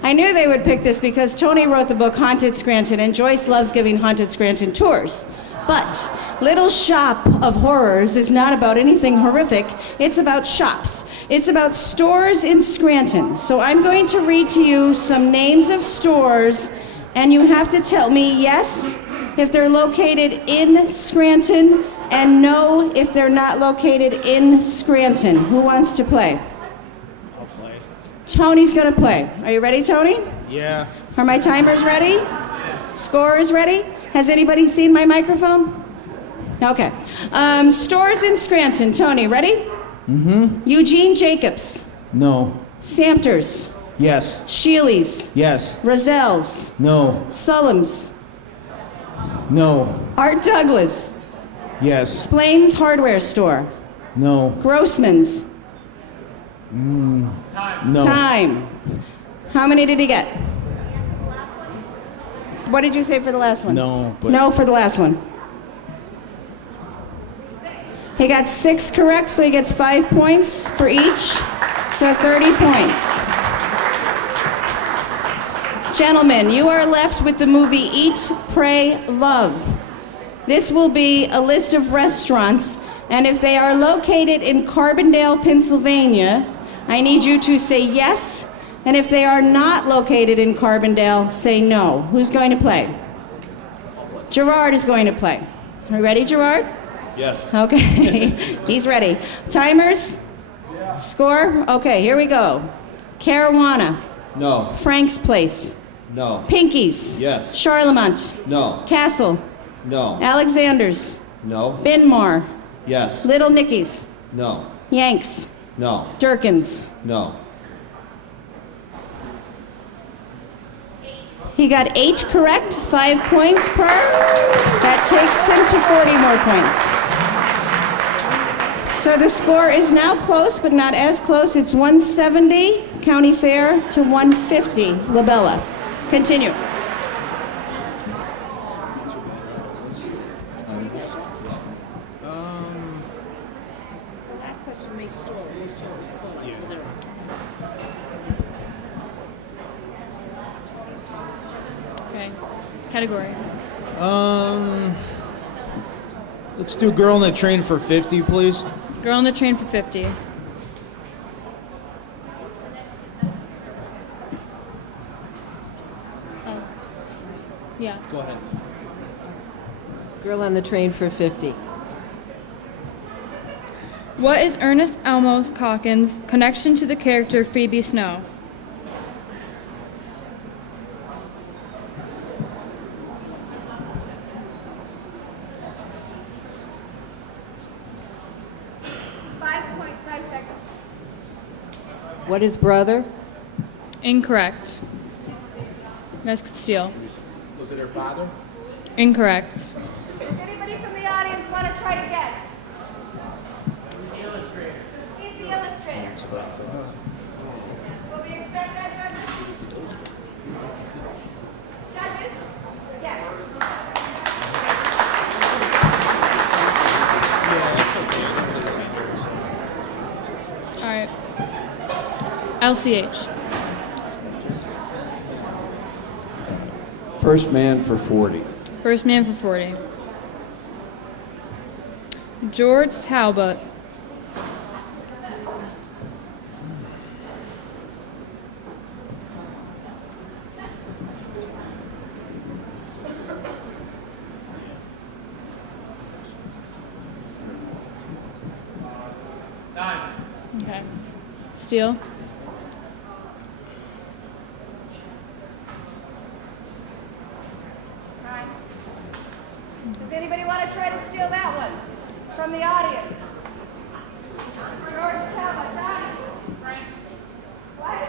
I knew they would pick this because Tony wrote the book Haunted Scranton, and Joyce loves giving Haunted Scranton tours. But Little Shop of Horrors is not about anything horrific. It's about shops. It's about stores in Scranton. So I'm going to read to you some names of stores, and you have to tell me yes if they're located in Scranton, and no if they're not located in Scranton. Who wants to play? Tony's gonna play. Are you ready, Tony? Yeah. Are my timers ready? Score is ready? Has anybody seen my microphone? Okay. Stores in Scranton. Tony, ready? Mm-hmm. Eugene Jacobs. No. Samters. Yes. Sheely's. Yes. Rozelle's. No. Sullum's. No. Art Douglas. Yes. Splain's Hardware Store. No. Grossman's. No. Time. How many did he get? What did you say for the last one? No, but... No for the last one. He got 6 correct, so he gets 5 points for each. So 30 points. Gentlemen, you are left with the movie Eat, Pray, Love. This will be a list of restaurants, and if they are located in Carbondale, Pennsylvania, I need you to say yes, and if they are not located in Carbondale, say no. Who's going to play? Gerard is going to play. Are you ready, Gerard? Yes. Okay, he's ready. Timers? Score? Okay, here we go. Caruana. No. Frank's Place. No. Pinky's. Yes. Charlemont. No. Castle. No. Alexander's. No. Binmore. Yes. Little Nicky's. No. Yanks. No. Durkin's. No. He got 8 correct, 5 points per. That takes him to 40 more points. So the score is now close, but not as close. It's 170 County Fair to 150 Labella. Continue. Last question, they stole was Poli, so they're... Okay. Category. Let's do Girl on the Train for 50, please. Girl on the Train for 50. Oh. Yeah. Go ahead. Girl on the Train for 50. What is Ernest Elmos Calkins' connection to the character Phoebe Snow? What is brother? Incorrect. You guys could steal. Was it her father? Incorrect. Does anybody from the audience want to try to guess? He's the illustrator. Will we accept that, judges? Judges? Yes. All right. LCH. First man for 40. First man for 40. George Talbot. Time. Okay. Steele. Does anybody want to try to steal that one from the audience? George Talbot, Donnie. What?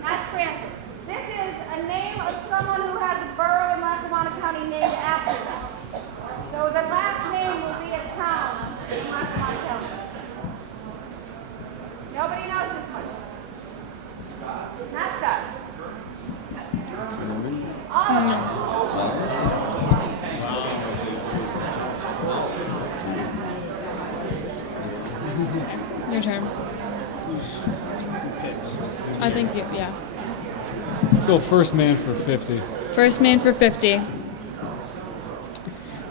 Not Scranton. This is a name of someone who has a borough in Lackawanna County named after them. So the last name will be a town in Lackawanna County. Nobody knows this one. Scott. Not Scott. Your turn. I think you, yeah. Let's go first man for 50. First man for 50.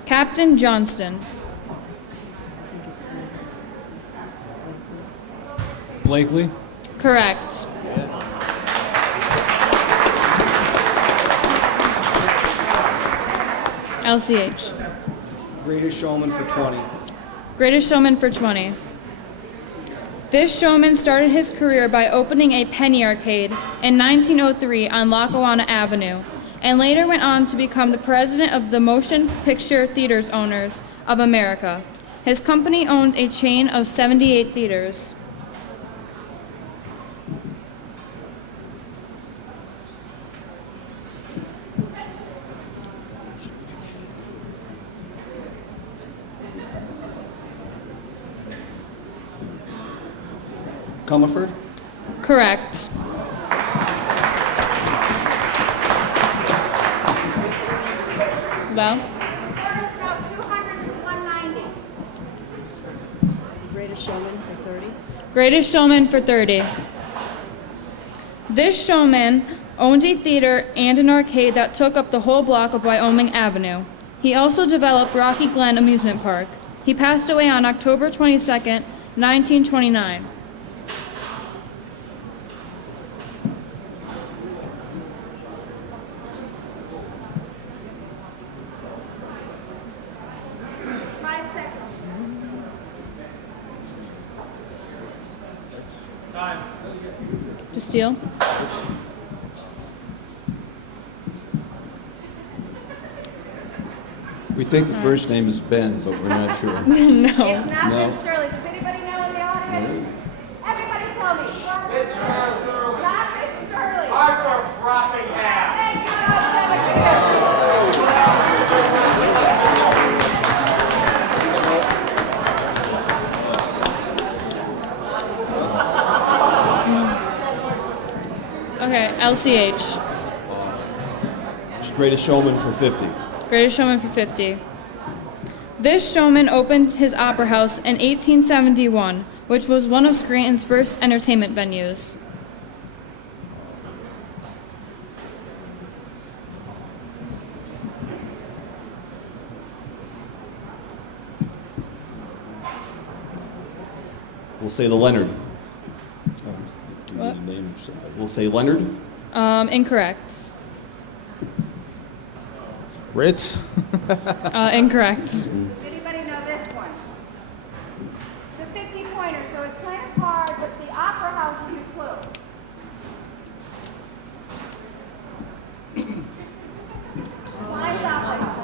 Captain Johnston. Blakely. Correct. LCH. Greatest Showman for 20. Greatest Showman for 20. This showman started his career by opening a penny arcade in 1903 on Lackawanna Avenue, and later went on to become the president of the Motion Picture Theaters Owners of America. His company owned a chain of 78 theaters. Comerford? Correct. Val? Greatest Showman for 30. Greatest Showman for 30. This showman owned a theater and an arcade that took up the whole block of Wyoming Avenue. He also developed Rocky Glen Amusement Park. He passed away on October 22nd, 1929. Time. To steal? We think the first name is Ben, but we're not sure. No. It's not No. Ben Sterling. Does anybody know in the audience? Everybody tell me. Not Ben Sterling. Arthur Frothingham. Thank you. Okay, LCH. Greatest Showman for 50. Greatest Showman for 50. This showman opened his opera house in 1871, which was one of Scranton's first entertainment venues. We'll say the Leonard. What? We'll say Leonard. Incorrect. Ritz? Incorrect. Does anybody know this one? It's a 50-pointer, so it's kind of hard, but the opera house is a clue. Mine's opera house.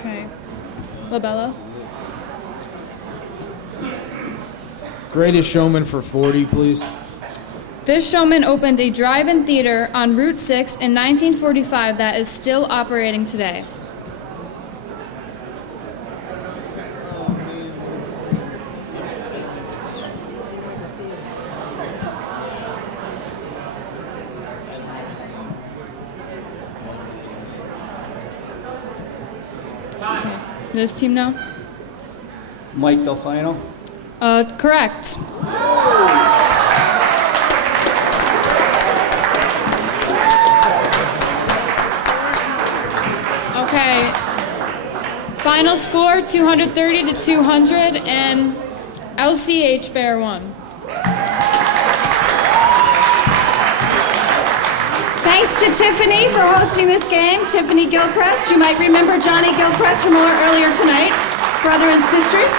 Okay. Labella. Greatest Showman for 40, please. This showman opened a drive-in theater on Route 6 in 1945 that is still operating today. Okay. Does team know? Mike Delfino? Correct. Final score 230 to 200, and LCH Fair won. Thanks to Tiffany for hosting this game. Tiffany Gilchrist. You might remember Johnny Gilchrist from earlier tonight. Brother and sisters.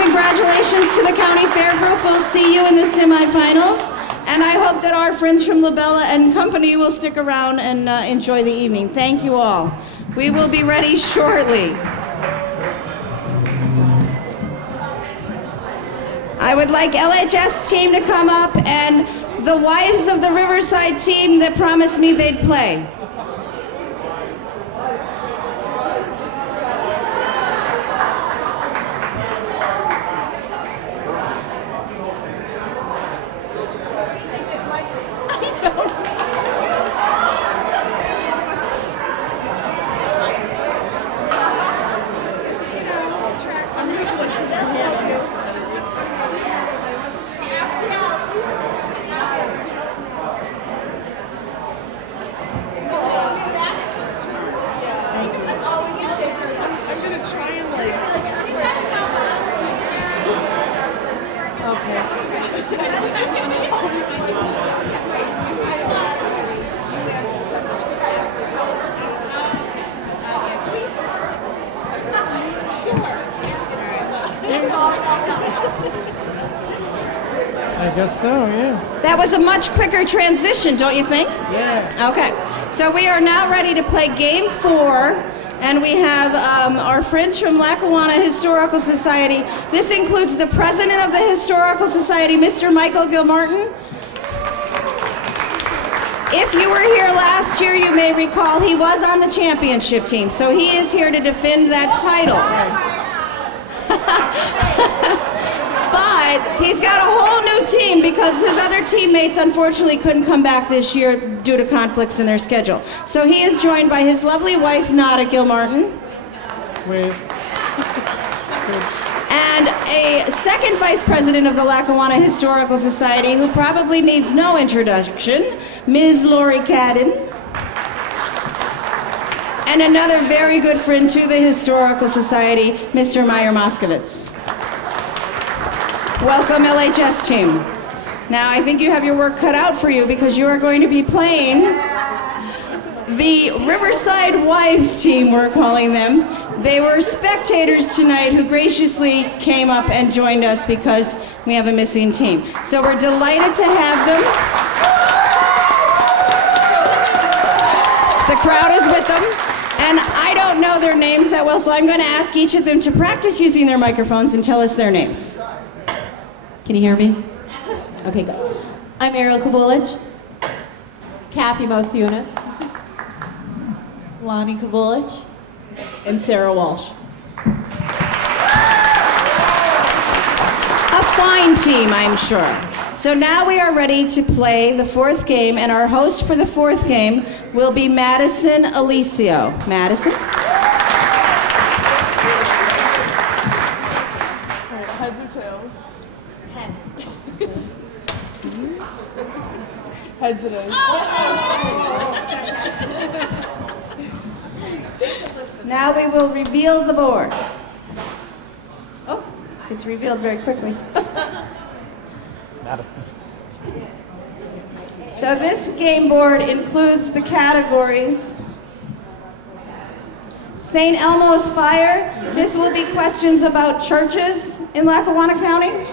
Congratulations to the County Fair Group. We'll see you in the semifinals. And I hope that our friends from Labella and Company will stick around and enjoy the evening. Thank you all. We will be ready shortly. I would like LHS team to come up and the wives of the Riverside team that promised me they'd play. I guess so, yeah. That was a much quicker transition, don't you think? Yeah. Okay, so we are now ready to play game 4, and we have our friends from Lackawanna Historical Society. This includes the president of the Historical Society, Mr. Michael Gilmartin. If you were here last year, you may recall he was on the championship team, so he is here to defend that title. But he's got a whole new team because his other teammates unfortunately couldn't come back this year due to conflicts in their schedule. So he is joined by his lovely wife, Nada Gilmartin. Wait. And a second vice president of the Lackawanna Historical Society who probably needs no introduction, Ms. Lori Cadden. And another very good friend to the Historical Society, Mr. Meyer Moskowitz. Welcome, LHS team. Now, I think you have your work cut out for you because you are going to be playing the Riverside Wives team, we're calling them. They were spectators tonight who graciously came up and joined us because we have a missing team. So we're delighted to have them. The crowd is with them. And I don't know their names that well, so I'm going to ask each of them to practice using their microphones and tell us their names. Can you hear me? Okay, good. I'm Ariel Kavulich. Kathy Mosiunas. Lonnie Kavulich. And Sarah Walsh. A fine team, I'm sure. So now we are ready to play the 4th game, and our host for the 4th game will be Madison Alicio. Madison? Heads or tails? Heads. Heads it is. Now we will reveal the board. Oh, it's revealed very quickly. Madison. So this game board includes the categories. St. Elmo's Fire. This will be questions about churches in Lackawanna County.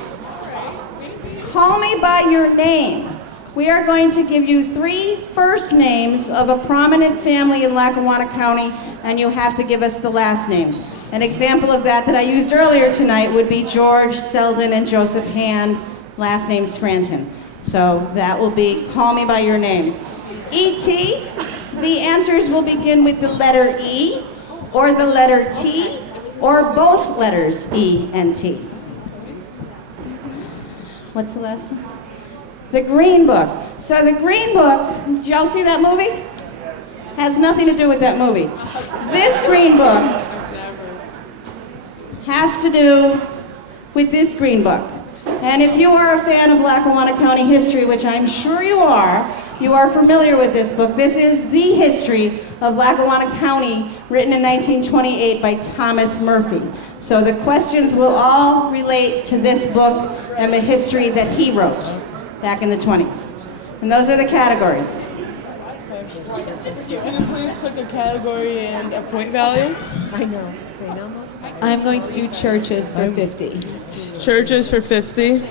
Call Me By Your Name. We are going to give you 3 first names of a prominent family in Lackawanna County, and you have to give us the last name. An example of that I used earlier tonight would be George Selden and Joseph Hand, last name Scranton. So that will be Call Me By Your Name. E.T., the answers will begin with the letter E, or the letter T, or both letters E and T. What's the last one? The Green Book. So the Green Book, did y'all see that movie? Has nothing to do with that movie. This Green Book has to do with this Green Book. And if you are a fan of Lackawanna County history, which I'm sure you are, You are familiar with this book. This is the history of Lackawanna County, written in 1928 by Thomas Murphy. So the questions will all relate to this book and the history that he wrote back in the 20s. And those are the categories. Please pick a category and a point value. I know. St. Elmo's. I'm going to do churches for 50. Churches for 50.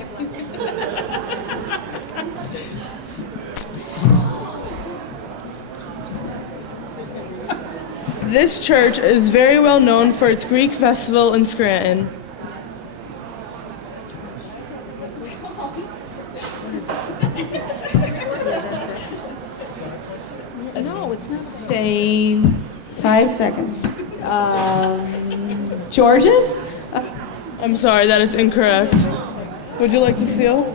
This church is very well known for its Greek festival in Scranton. No, it's not. Saint 5 seconds. George's? I'm sorry, that is incorrect. Would you like to steal?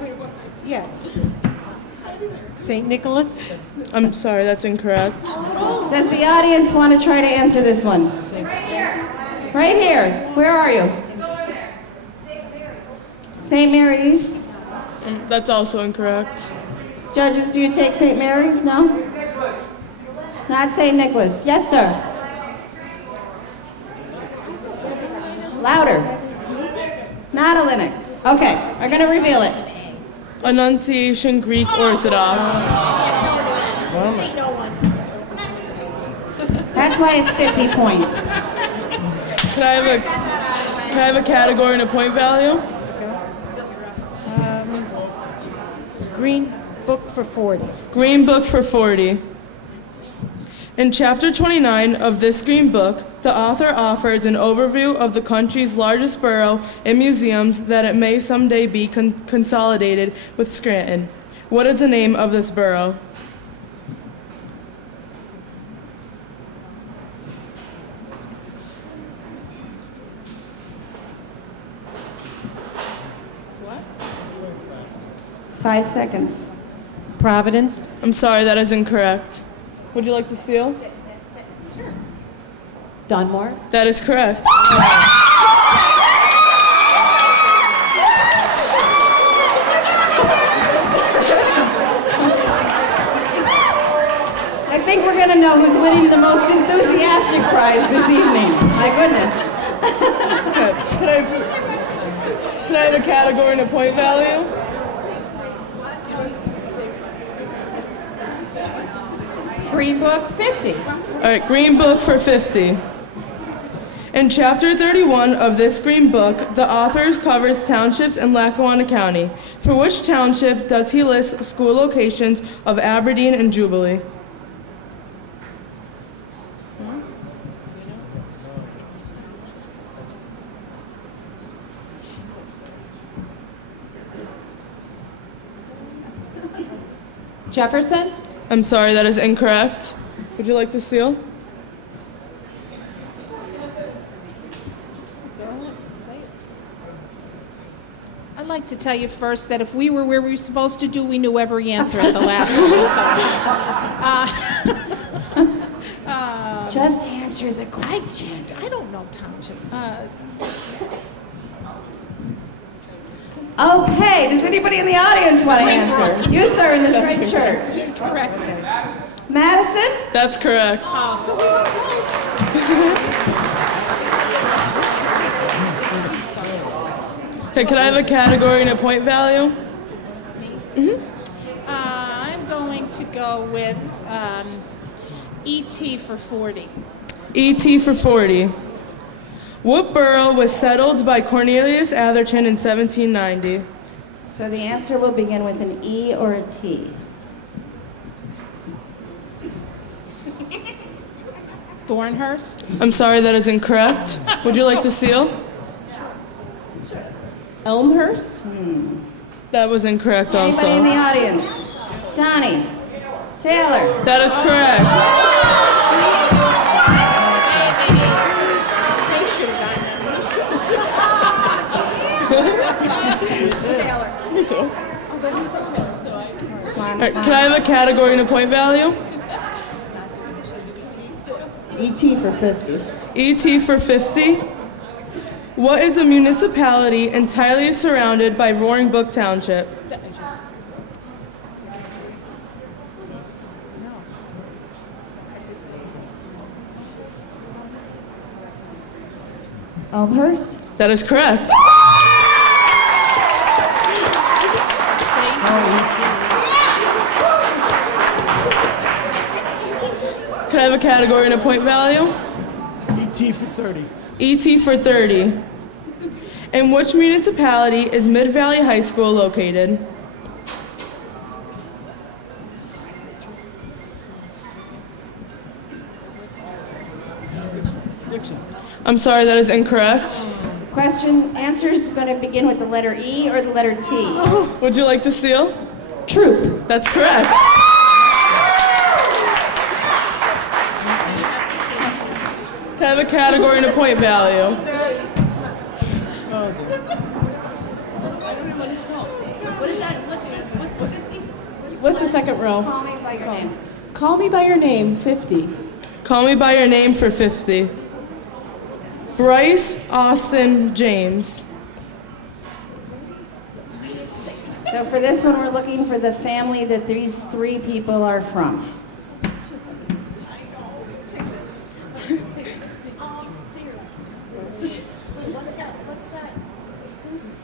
Yes. St. Nicholas? I'm sorry, that's incorrect. Does the audience want to try to answer this one? Right here. Where are you? St. Mary's. That's also incorrect. Judges, do you take St. Mary's? No? Not St. Nicholas. Yes, sir. Louder. Not Hellenic. Okay, we're going to reveal it. Annunciation Greek Orthodox. That's why it's 50 points. Can I have a category and a point value? Green Book for 40. Green Book for 40. In Chapter 29 of this Green Book, the author offers an overview of the country's largest borough and museums that it may someday be consolidated with Scranton. What is the name of this borough? What? 5 seconds. Providence? I'm sorry, that is incorrect. Would you like to steal? Dunmore? That is correct. I think we're going to know who's winning the most enthusiastic prize this evening. My goodness. Okay. Can I have a category and a point value? Green Book, 50. All right, Green Book for 50. In Chapter 31 of this Green Book, the author covers townships in Lackawanna County. For which township does he list school locations of Aberdeen and Jubilee? Jefferson? I'm sorry, that is incorrect. Would you like to steal? I'd like to tell you first that if we were where we were supposed to do, we knew every answer at the last one. Just answer the question. I don't know township. Okay, does anybody in the audience want to answer? You, sir, in the striped shirt. Correct. Madison? That's correct. Oh, so we were close. Okay, can I have a category and a point value? I'm going to go with E.T. for 40. E.T. for 40. What borough was settled by Cornelius Atherton in 1790? So the answer will begin with an E or a T. Thornhurst? I'm sorry, that is incorrect. Would you like to steal? Elmhurst? That was incorrect also. Anybody in the audience? Donnie? Taylor? That is correct. They should have gotten Me too. All right, can I have a category and a point value? E.T. for 50. E.T. for 50. What is a municipality entirely surrounded by Roaring Brook Township? Elmhurst? That is correct. Can I have a category and a point value? ET for 30. ET for 30. In which municipality is Mid Valley High School located? Dixon. I'm sorry, that is incorrect. Answer is going to begin with the letter E or the letter T. Would you like to steal? Troop. That's correct. Can I have a category and a point value? What is that? What's the 50? What's the second row? Call me by your name. Call me by your name, 50. Call me by your name for 50. Bryce Austin James. So for this one, we're looking for the family that these three people are from.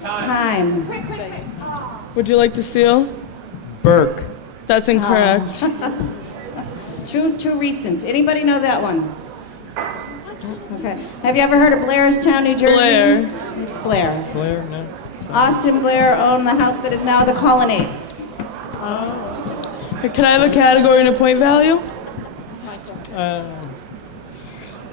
Time. Would you like to steal? Burke. That's incorrect. Too recent. Anybody know that one? Okay. Have you ever heard of Blairstown, New Jersey? Blair. It's Blair. Blair, no. Austin Blair owned the house that is now the Colonnade. Can I have a category and a point value?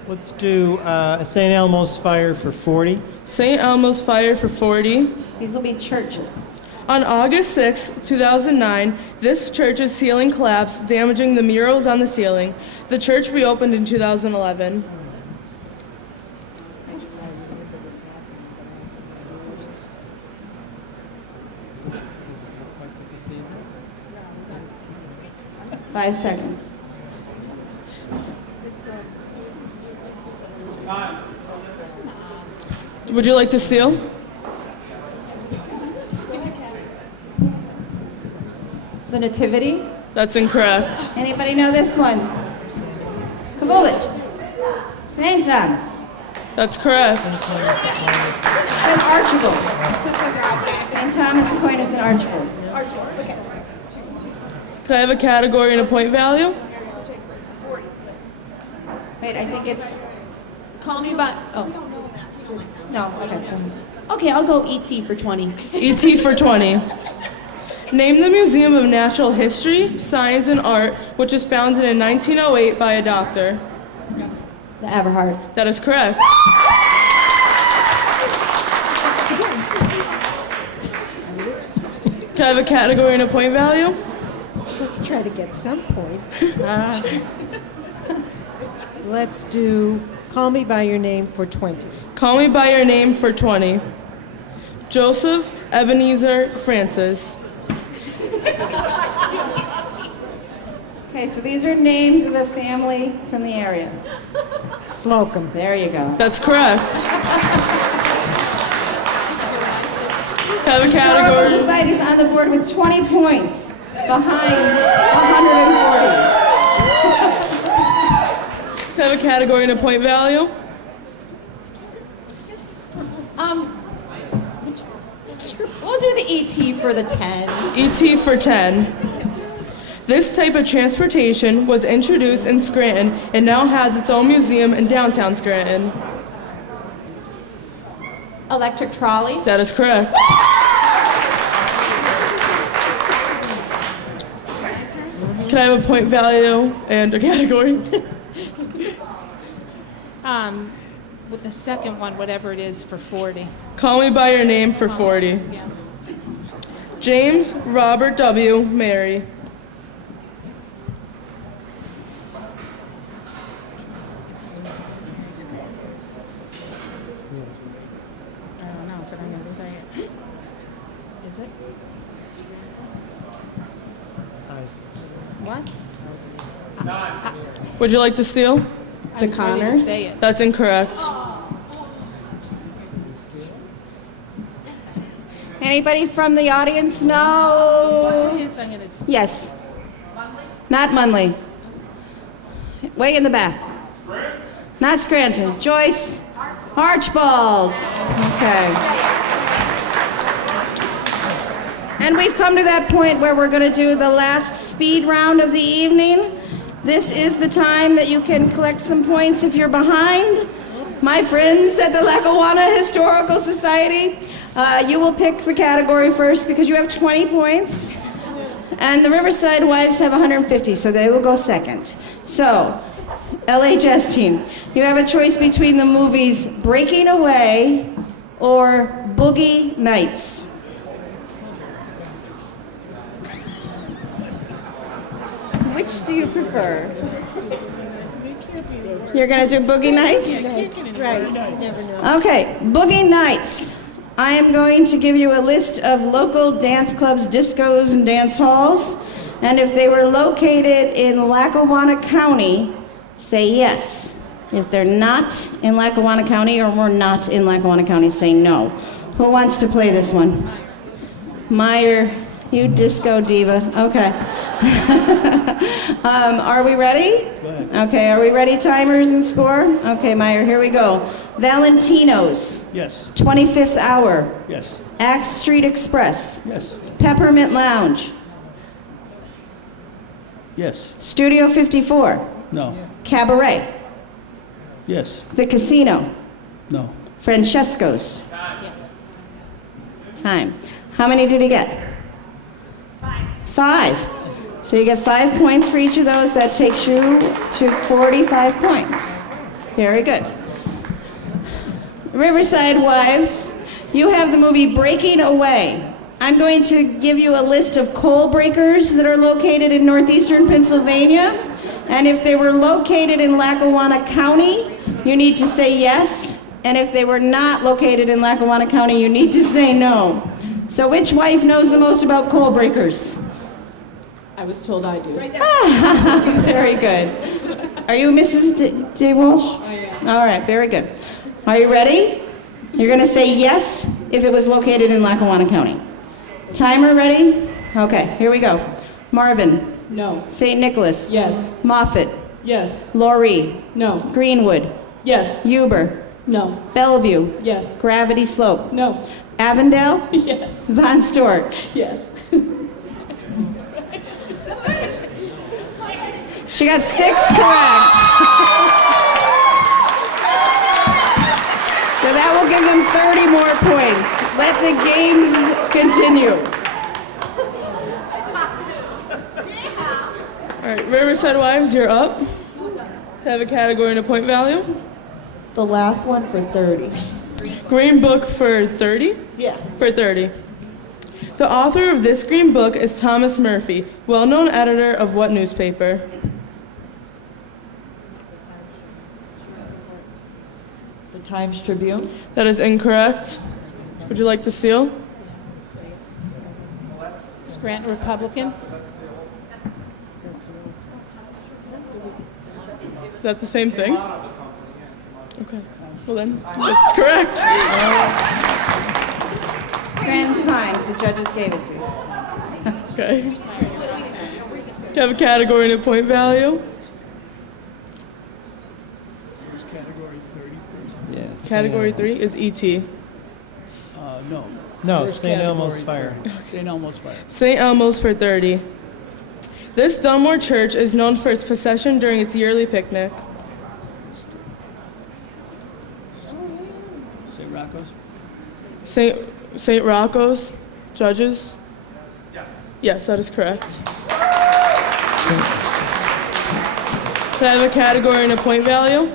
Let's do St. Elmo's Fire for 40. St. Elmo's Fire for 40. These will be churches. On August 6, 2009, this church's ceiling collapsed, damaging the murals on the ceiling. The church reopened in 2011. Five seconds. Would you like to steal? The Nativity. That's incorrect. Anybody know this one? Kavulich. St. Thomas. That's correct. And Archibald. St. Thomas Aquinas and Archibald. Can I have a category and a point value? Wait, I think it's... Call me by. Oh. No, okay. Okay, I'll go ET for 20. ET for 20. Name the Museum of Natural History, Science, and Art, which was founded in 1908 by a doctor. The Everhard. That is correct. Can I have a category and a point value? Let's try to get some points. Let's do Call Me By Your Name for 20. Call me by your name for 20. Joseph Ebenezer Francis. Okay, so these are names of a family from the area. Slocum. There you go. That's correct. Can I have a Historical category? Society's on the board with 20 points, behind 140. Can I have a category and a point value? We'll do the ET for the 10. ET for 10. This type of transportation was introduced in Scranton and now has its own museum in downtown Scranton. Electric trolley. That is correct. Can I have a point value and a category? With the second one, whatever it is, for 40. Call me by your name for 40. Yeah. James Robert W. Mary. I don't know, but I'm going to say it. Is it? What? Would you like to steal? The Connors. Say it. That's incorrect. Anybody from the audience know? Yes. Not Munley. Way in the back. Not Scranton. Joyce. Archibald. Okay. And we've come to that point where we're going to do the last speed round of the evening. This is the time that you can collect some points if you're behind. My friends at the Lackawanna Historical Society, you will pick the category first because you have 20 points. And the Riverside Wives have 150, so they will go second. So, LHS team, you have a choice between the movies Breaking Away or Boogie Nights. Which do you prefer? You're gonna do Boogie Nights? Right. Never know. Okay, Boogie Nights. I am going to give you a list of local dance clubs, discos, and dance halls. And if they were located in Lackawanna County, say yes. If they're not in Lackawanna County or were not in Lackawanna County, say no. Who wants to play this one? Meyer, you disco diva. Okay. Are we ready? Go ahead. Okay, are we ready, timers and score? Okay, Meyer, here we go. Valentino's. Yes. 25th Hour. Yes. Axe Street Express. Yes. Peppermint Lounge. Yes. Studio 54. No. Cabaret. Yes. The Casino. No. Francesco's. Yes. Time. How many did he get? 5. So you get 5 points for each of those. That takes you to 45 points. Very good. Riverside Wives, you have the movie Breaking Away. I'm going to give you a list of coal breakers that are located in northeastern Pennsylvania. And if they were located in Lackawanna County, you need to say yes. And if they were not located in Lackawanna County, you need to say no. So which wife knows the most about coal breakers? I was told I do. Very good. Are you Mrs. D. Walsh? I am. All right, very good. Are you ready? You're going to say yes if it was located in Lackawanna County. Timer ready? Okay, here we go. Marvin. No. St. Nicholas. Yes. Moffett. Yes. Laurie. No. Greenwood. Yes. Huber. No. Bellevue. Yes. Gravity Slope. No. Avondale. Yes. Von Stork. Yes. She got 6 correct. So that will give them 30 more points. Let the games continue. All right, Riverside Wives, you're up. Have a category and a point value. The last one for 30. Green Book for 30? Yeah. For 30. The author of this Green Book is Thomas Murphy, well-known editor of what newspaper? The Times Tribune. That is incorrect. Would you like to steal? Scranton Republican. Is that the same thing? Okay. Well then, that's correct. Scranton Times, the judges gave it to you. Okay. Do you have a category and a point value? Yes. Category 3 is E.T. No. No, First St. Elmo's category, Fire. 30. St. Elmo's Fire. St. Elmo's for 30. This Dunmore church is known for its procession during its yearly picnic. St. Rocco's. St. Rocco's, judges? Yes. Yes, that is correct. Can I have a category and a point value?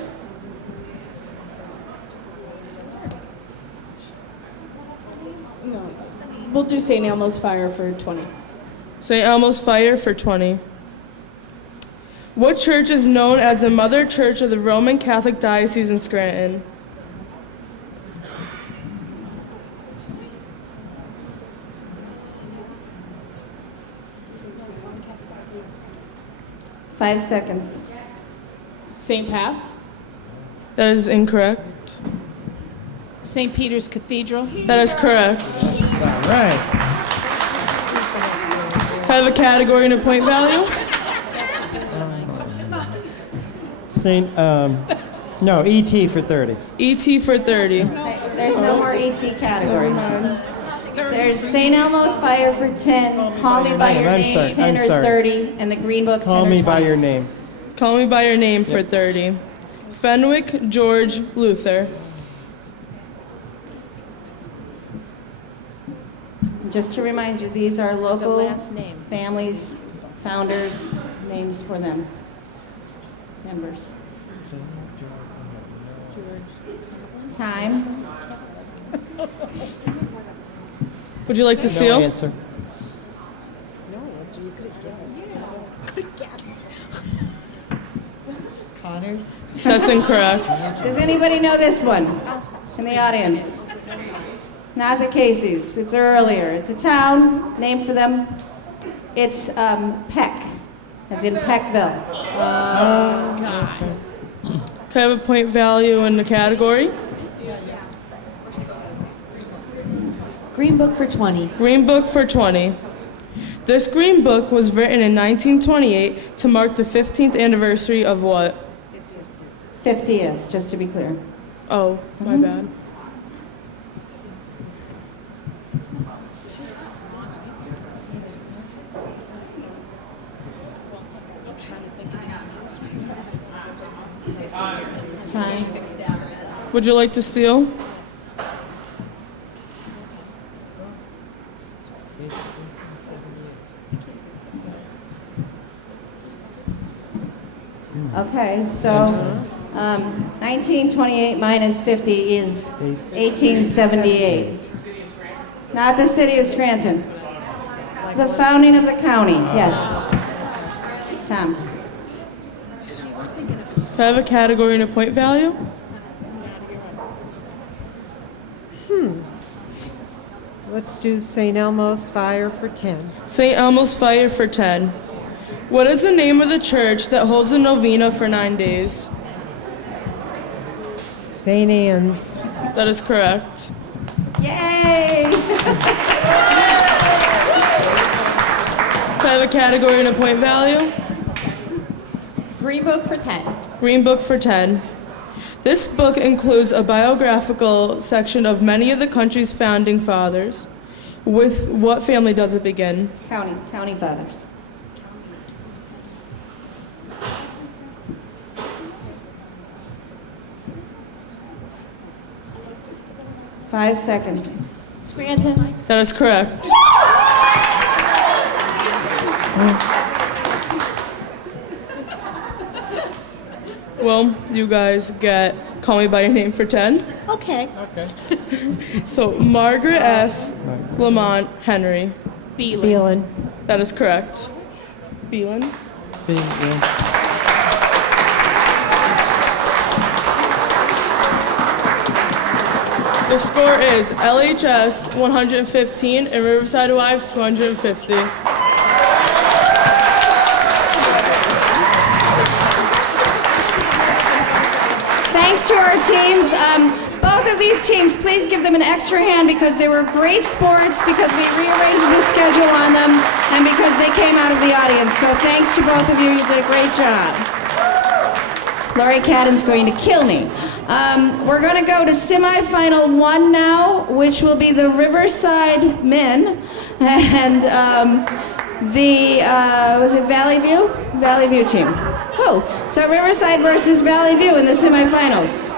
No. We'll do St. Elmo's Fire for 20. St. Elmo's Fire for 20. What church is known as the Mother Church of the Roman Catholic Diocese in Scranton? Five seconds. St. Pat's? That is incorrect. St. Peter's Cathedral. That is correct. All right. Can I have a category and a point value? No, ET for 30. ET for 30. There's no more ET categories. There's St. Elmo's Fire for 10, Call Me By Your I'm Name, sorry, 10 I'm or sorry. 30, and the Green Book 10 Call or me 20. by your name. Call Me By Your Name for 30. Fenwick George Luther. Just to remind you, these are local last name. families, founders, names for them, members. Time. Would you like to seal? No answer. Connors? That's incorrect. Does anybody know this one in the audience? Not the Caseys. It's earlier. It's a town named for them. It's Peck, as in Peckville. Can I have a point value in the category? Green Book for 20. Green Book for 20. This Green Book was written in 1928 to mark the 15th anniversary of what? 50th, just to be clear. Oh, my bad. Time. Would you like to steal? Okay, so 1928 minus 50 is 1878. Not the city of Scranton. The founding of the county, yes. Tom. Can I have a category and a point value? Let's do St. Elmo's Fire for 10. St. Elmo's Fire for 10. What is the name of the church that holds a novena for 9 days? St. Anne's. That is correct. Yay! Can I have a category and a point value? Green Book for 10. Green Book for 10. This book includes a biographical section of many of the country's founding fathers. With what family does it begin? County fathers. Five seconds. Scranton. That is correct. Well, you guys get Call Me By Your Name for 10. Okay. So, Margaret F. Lamont Henry. Beelan. That is correct. Beelan. The score is LHS 115 and Riverside Wives 250. Thanks to our teams. Both of these teams, please give them an extra hand because they were great sports, because we rearranged the schedule on them, and because they came out of the audience. So thanks to both of you. You did a great job. Laurie Cadden's going to kill me. We're going to go to semifinal 1 now, which will be the Riverside men and was it Valley View? Valley View team. Oh, so Riverside versus Valley View in the semifinals.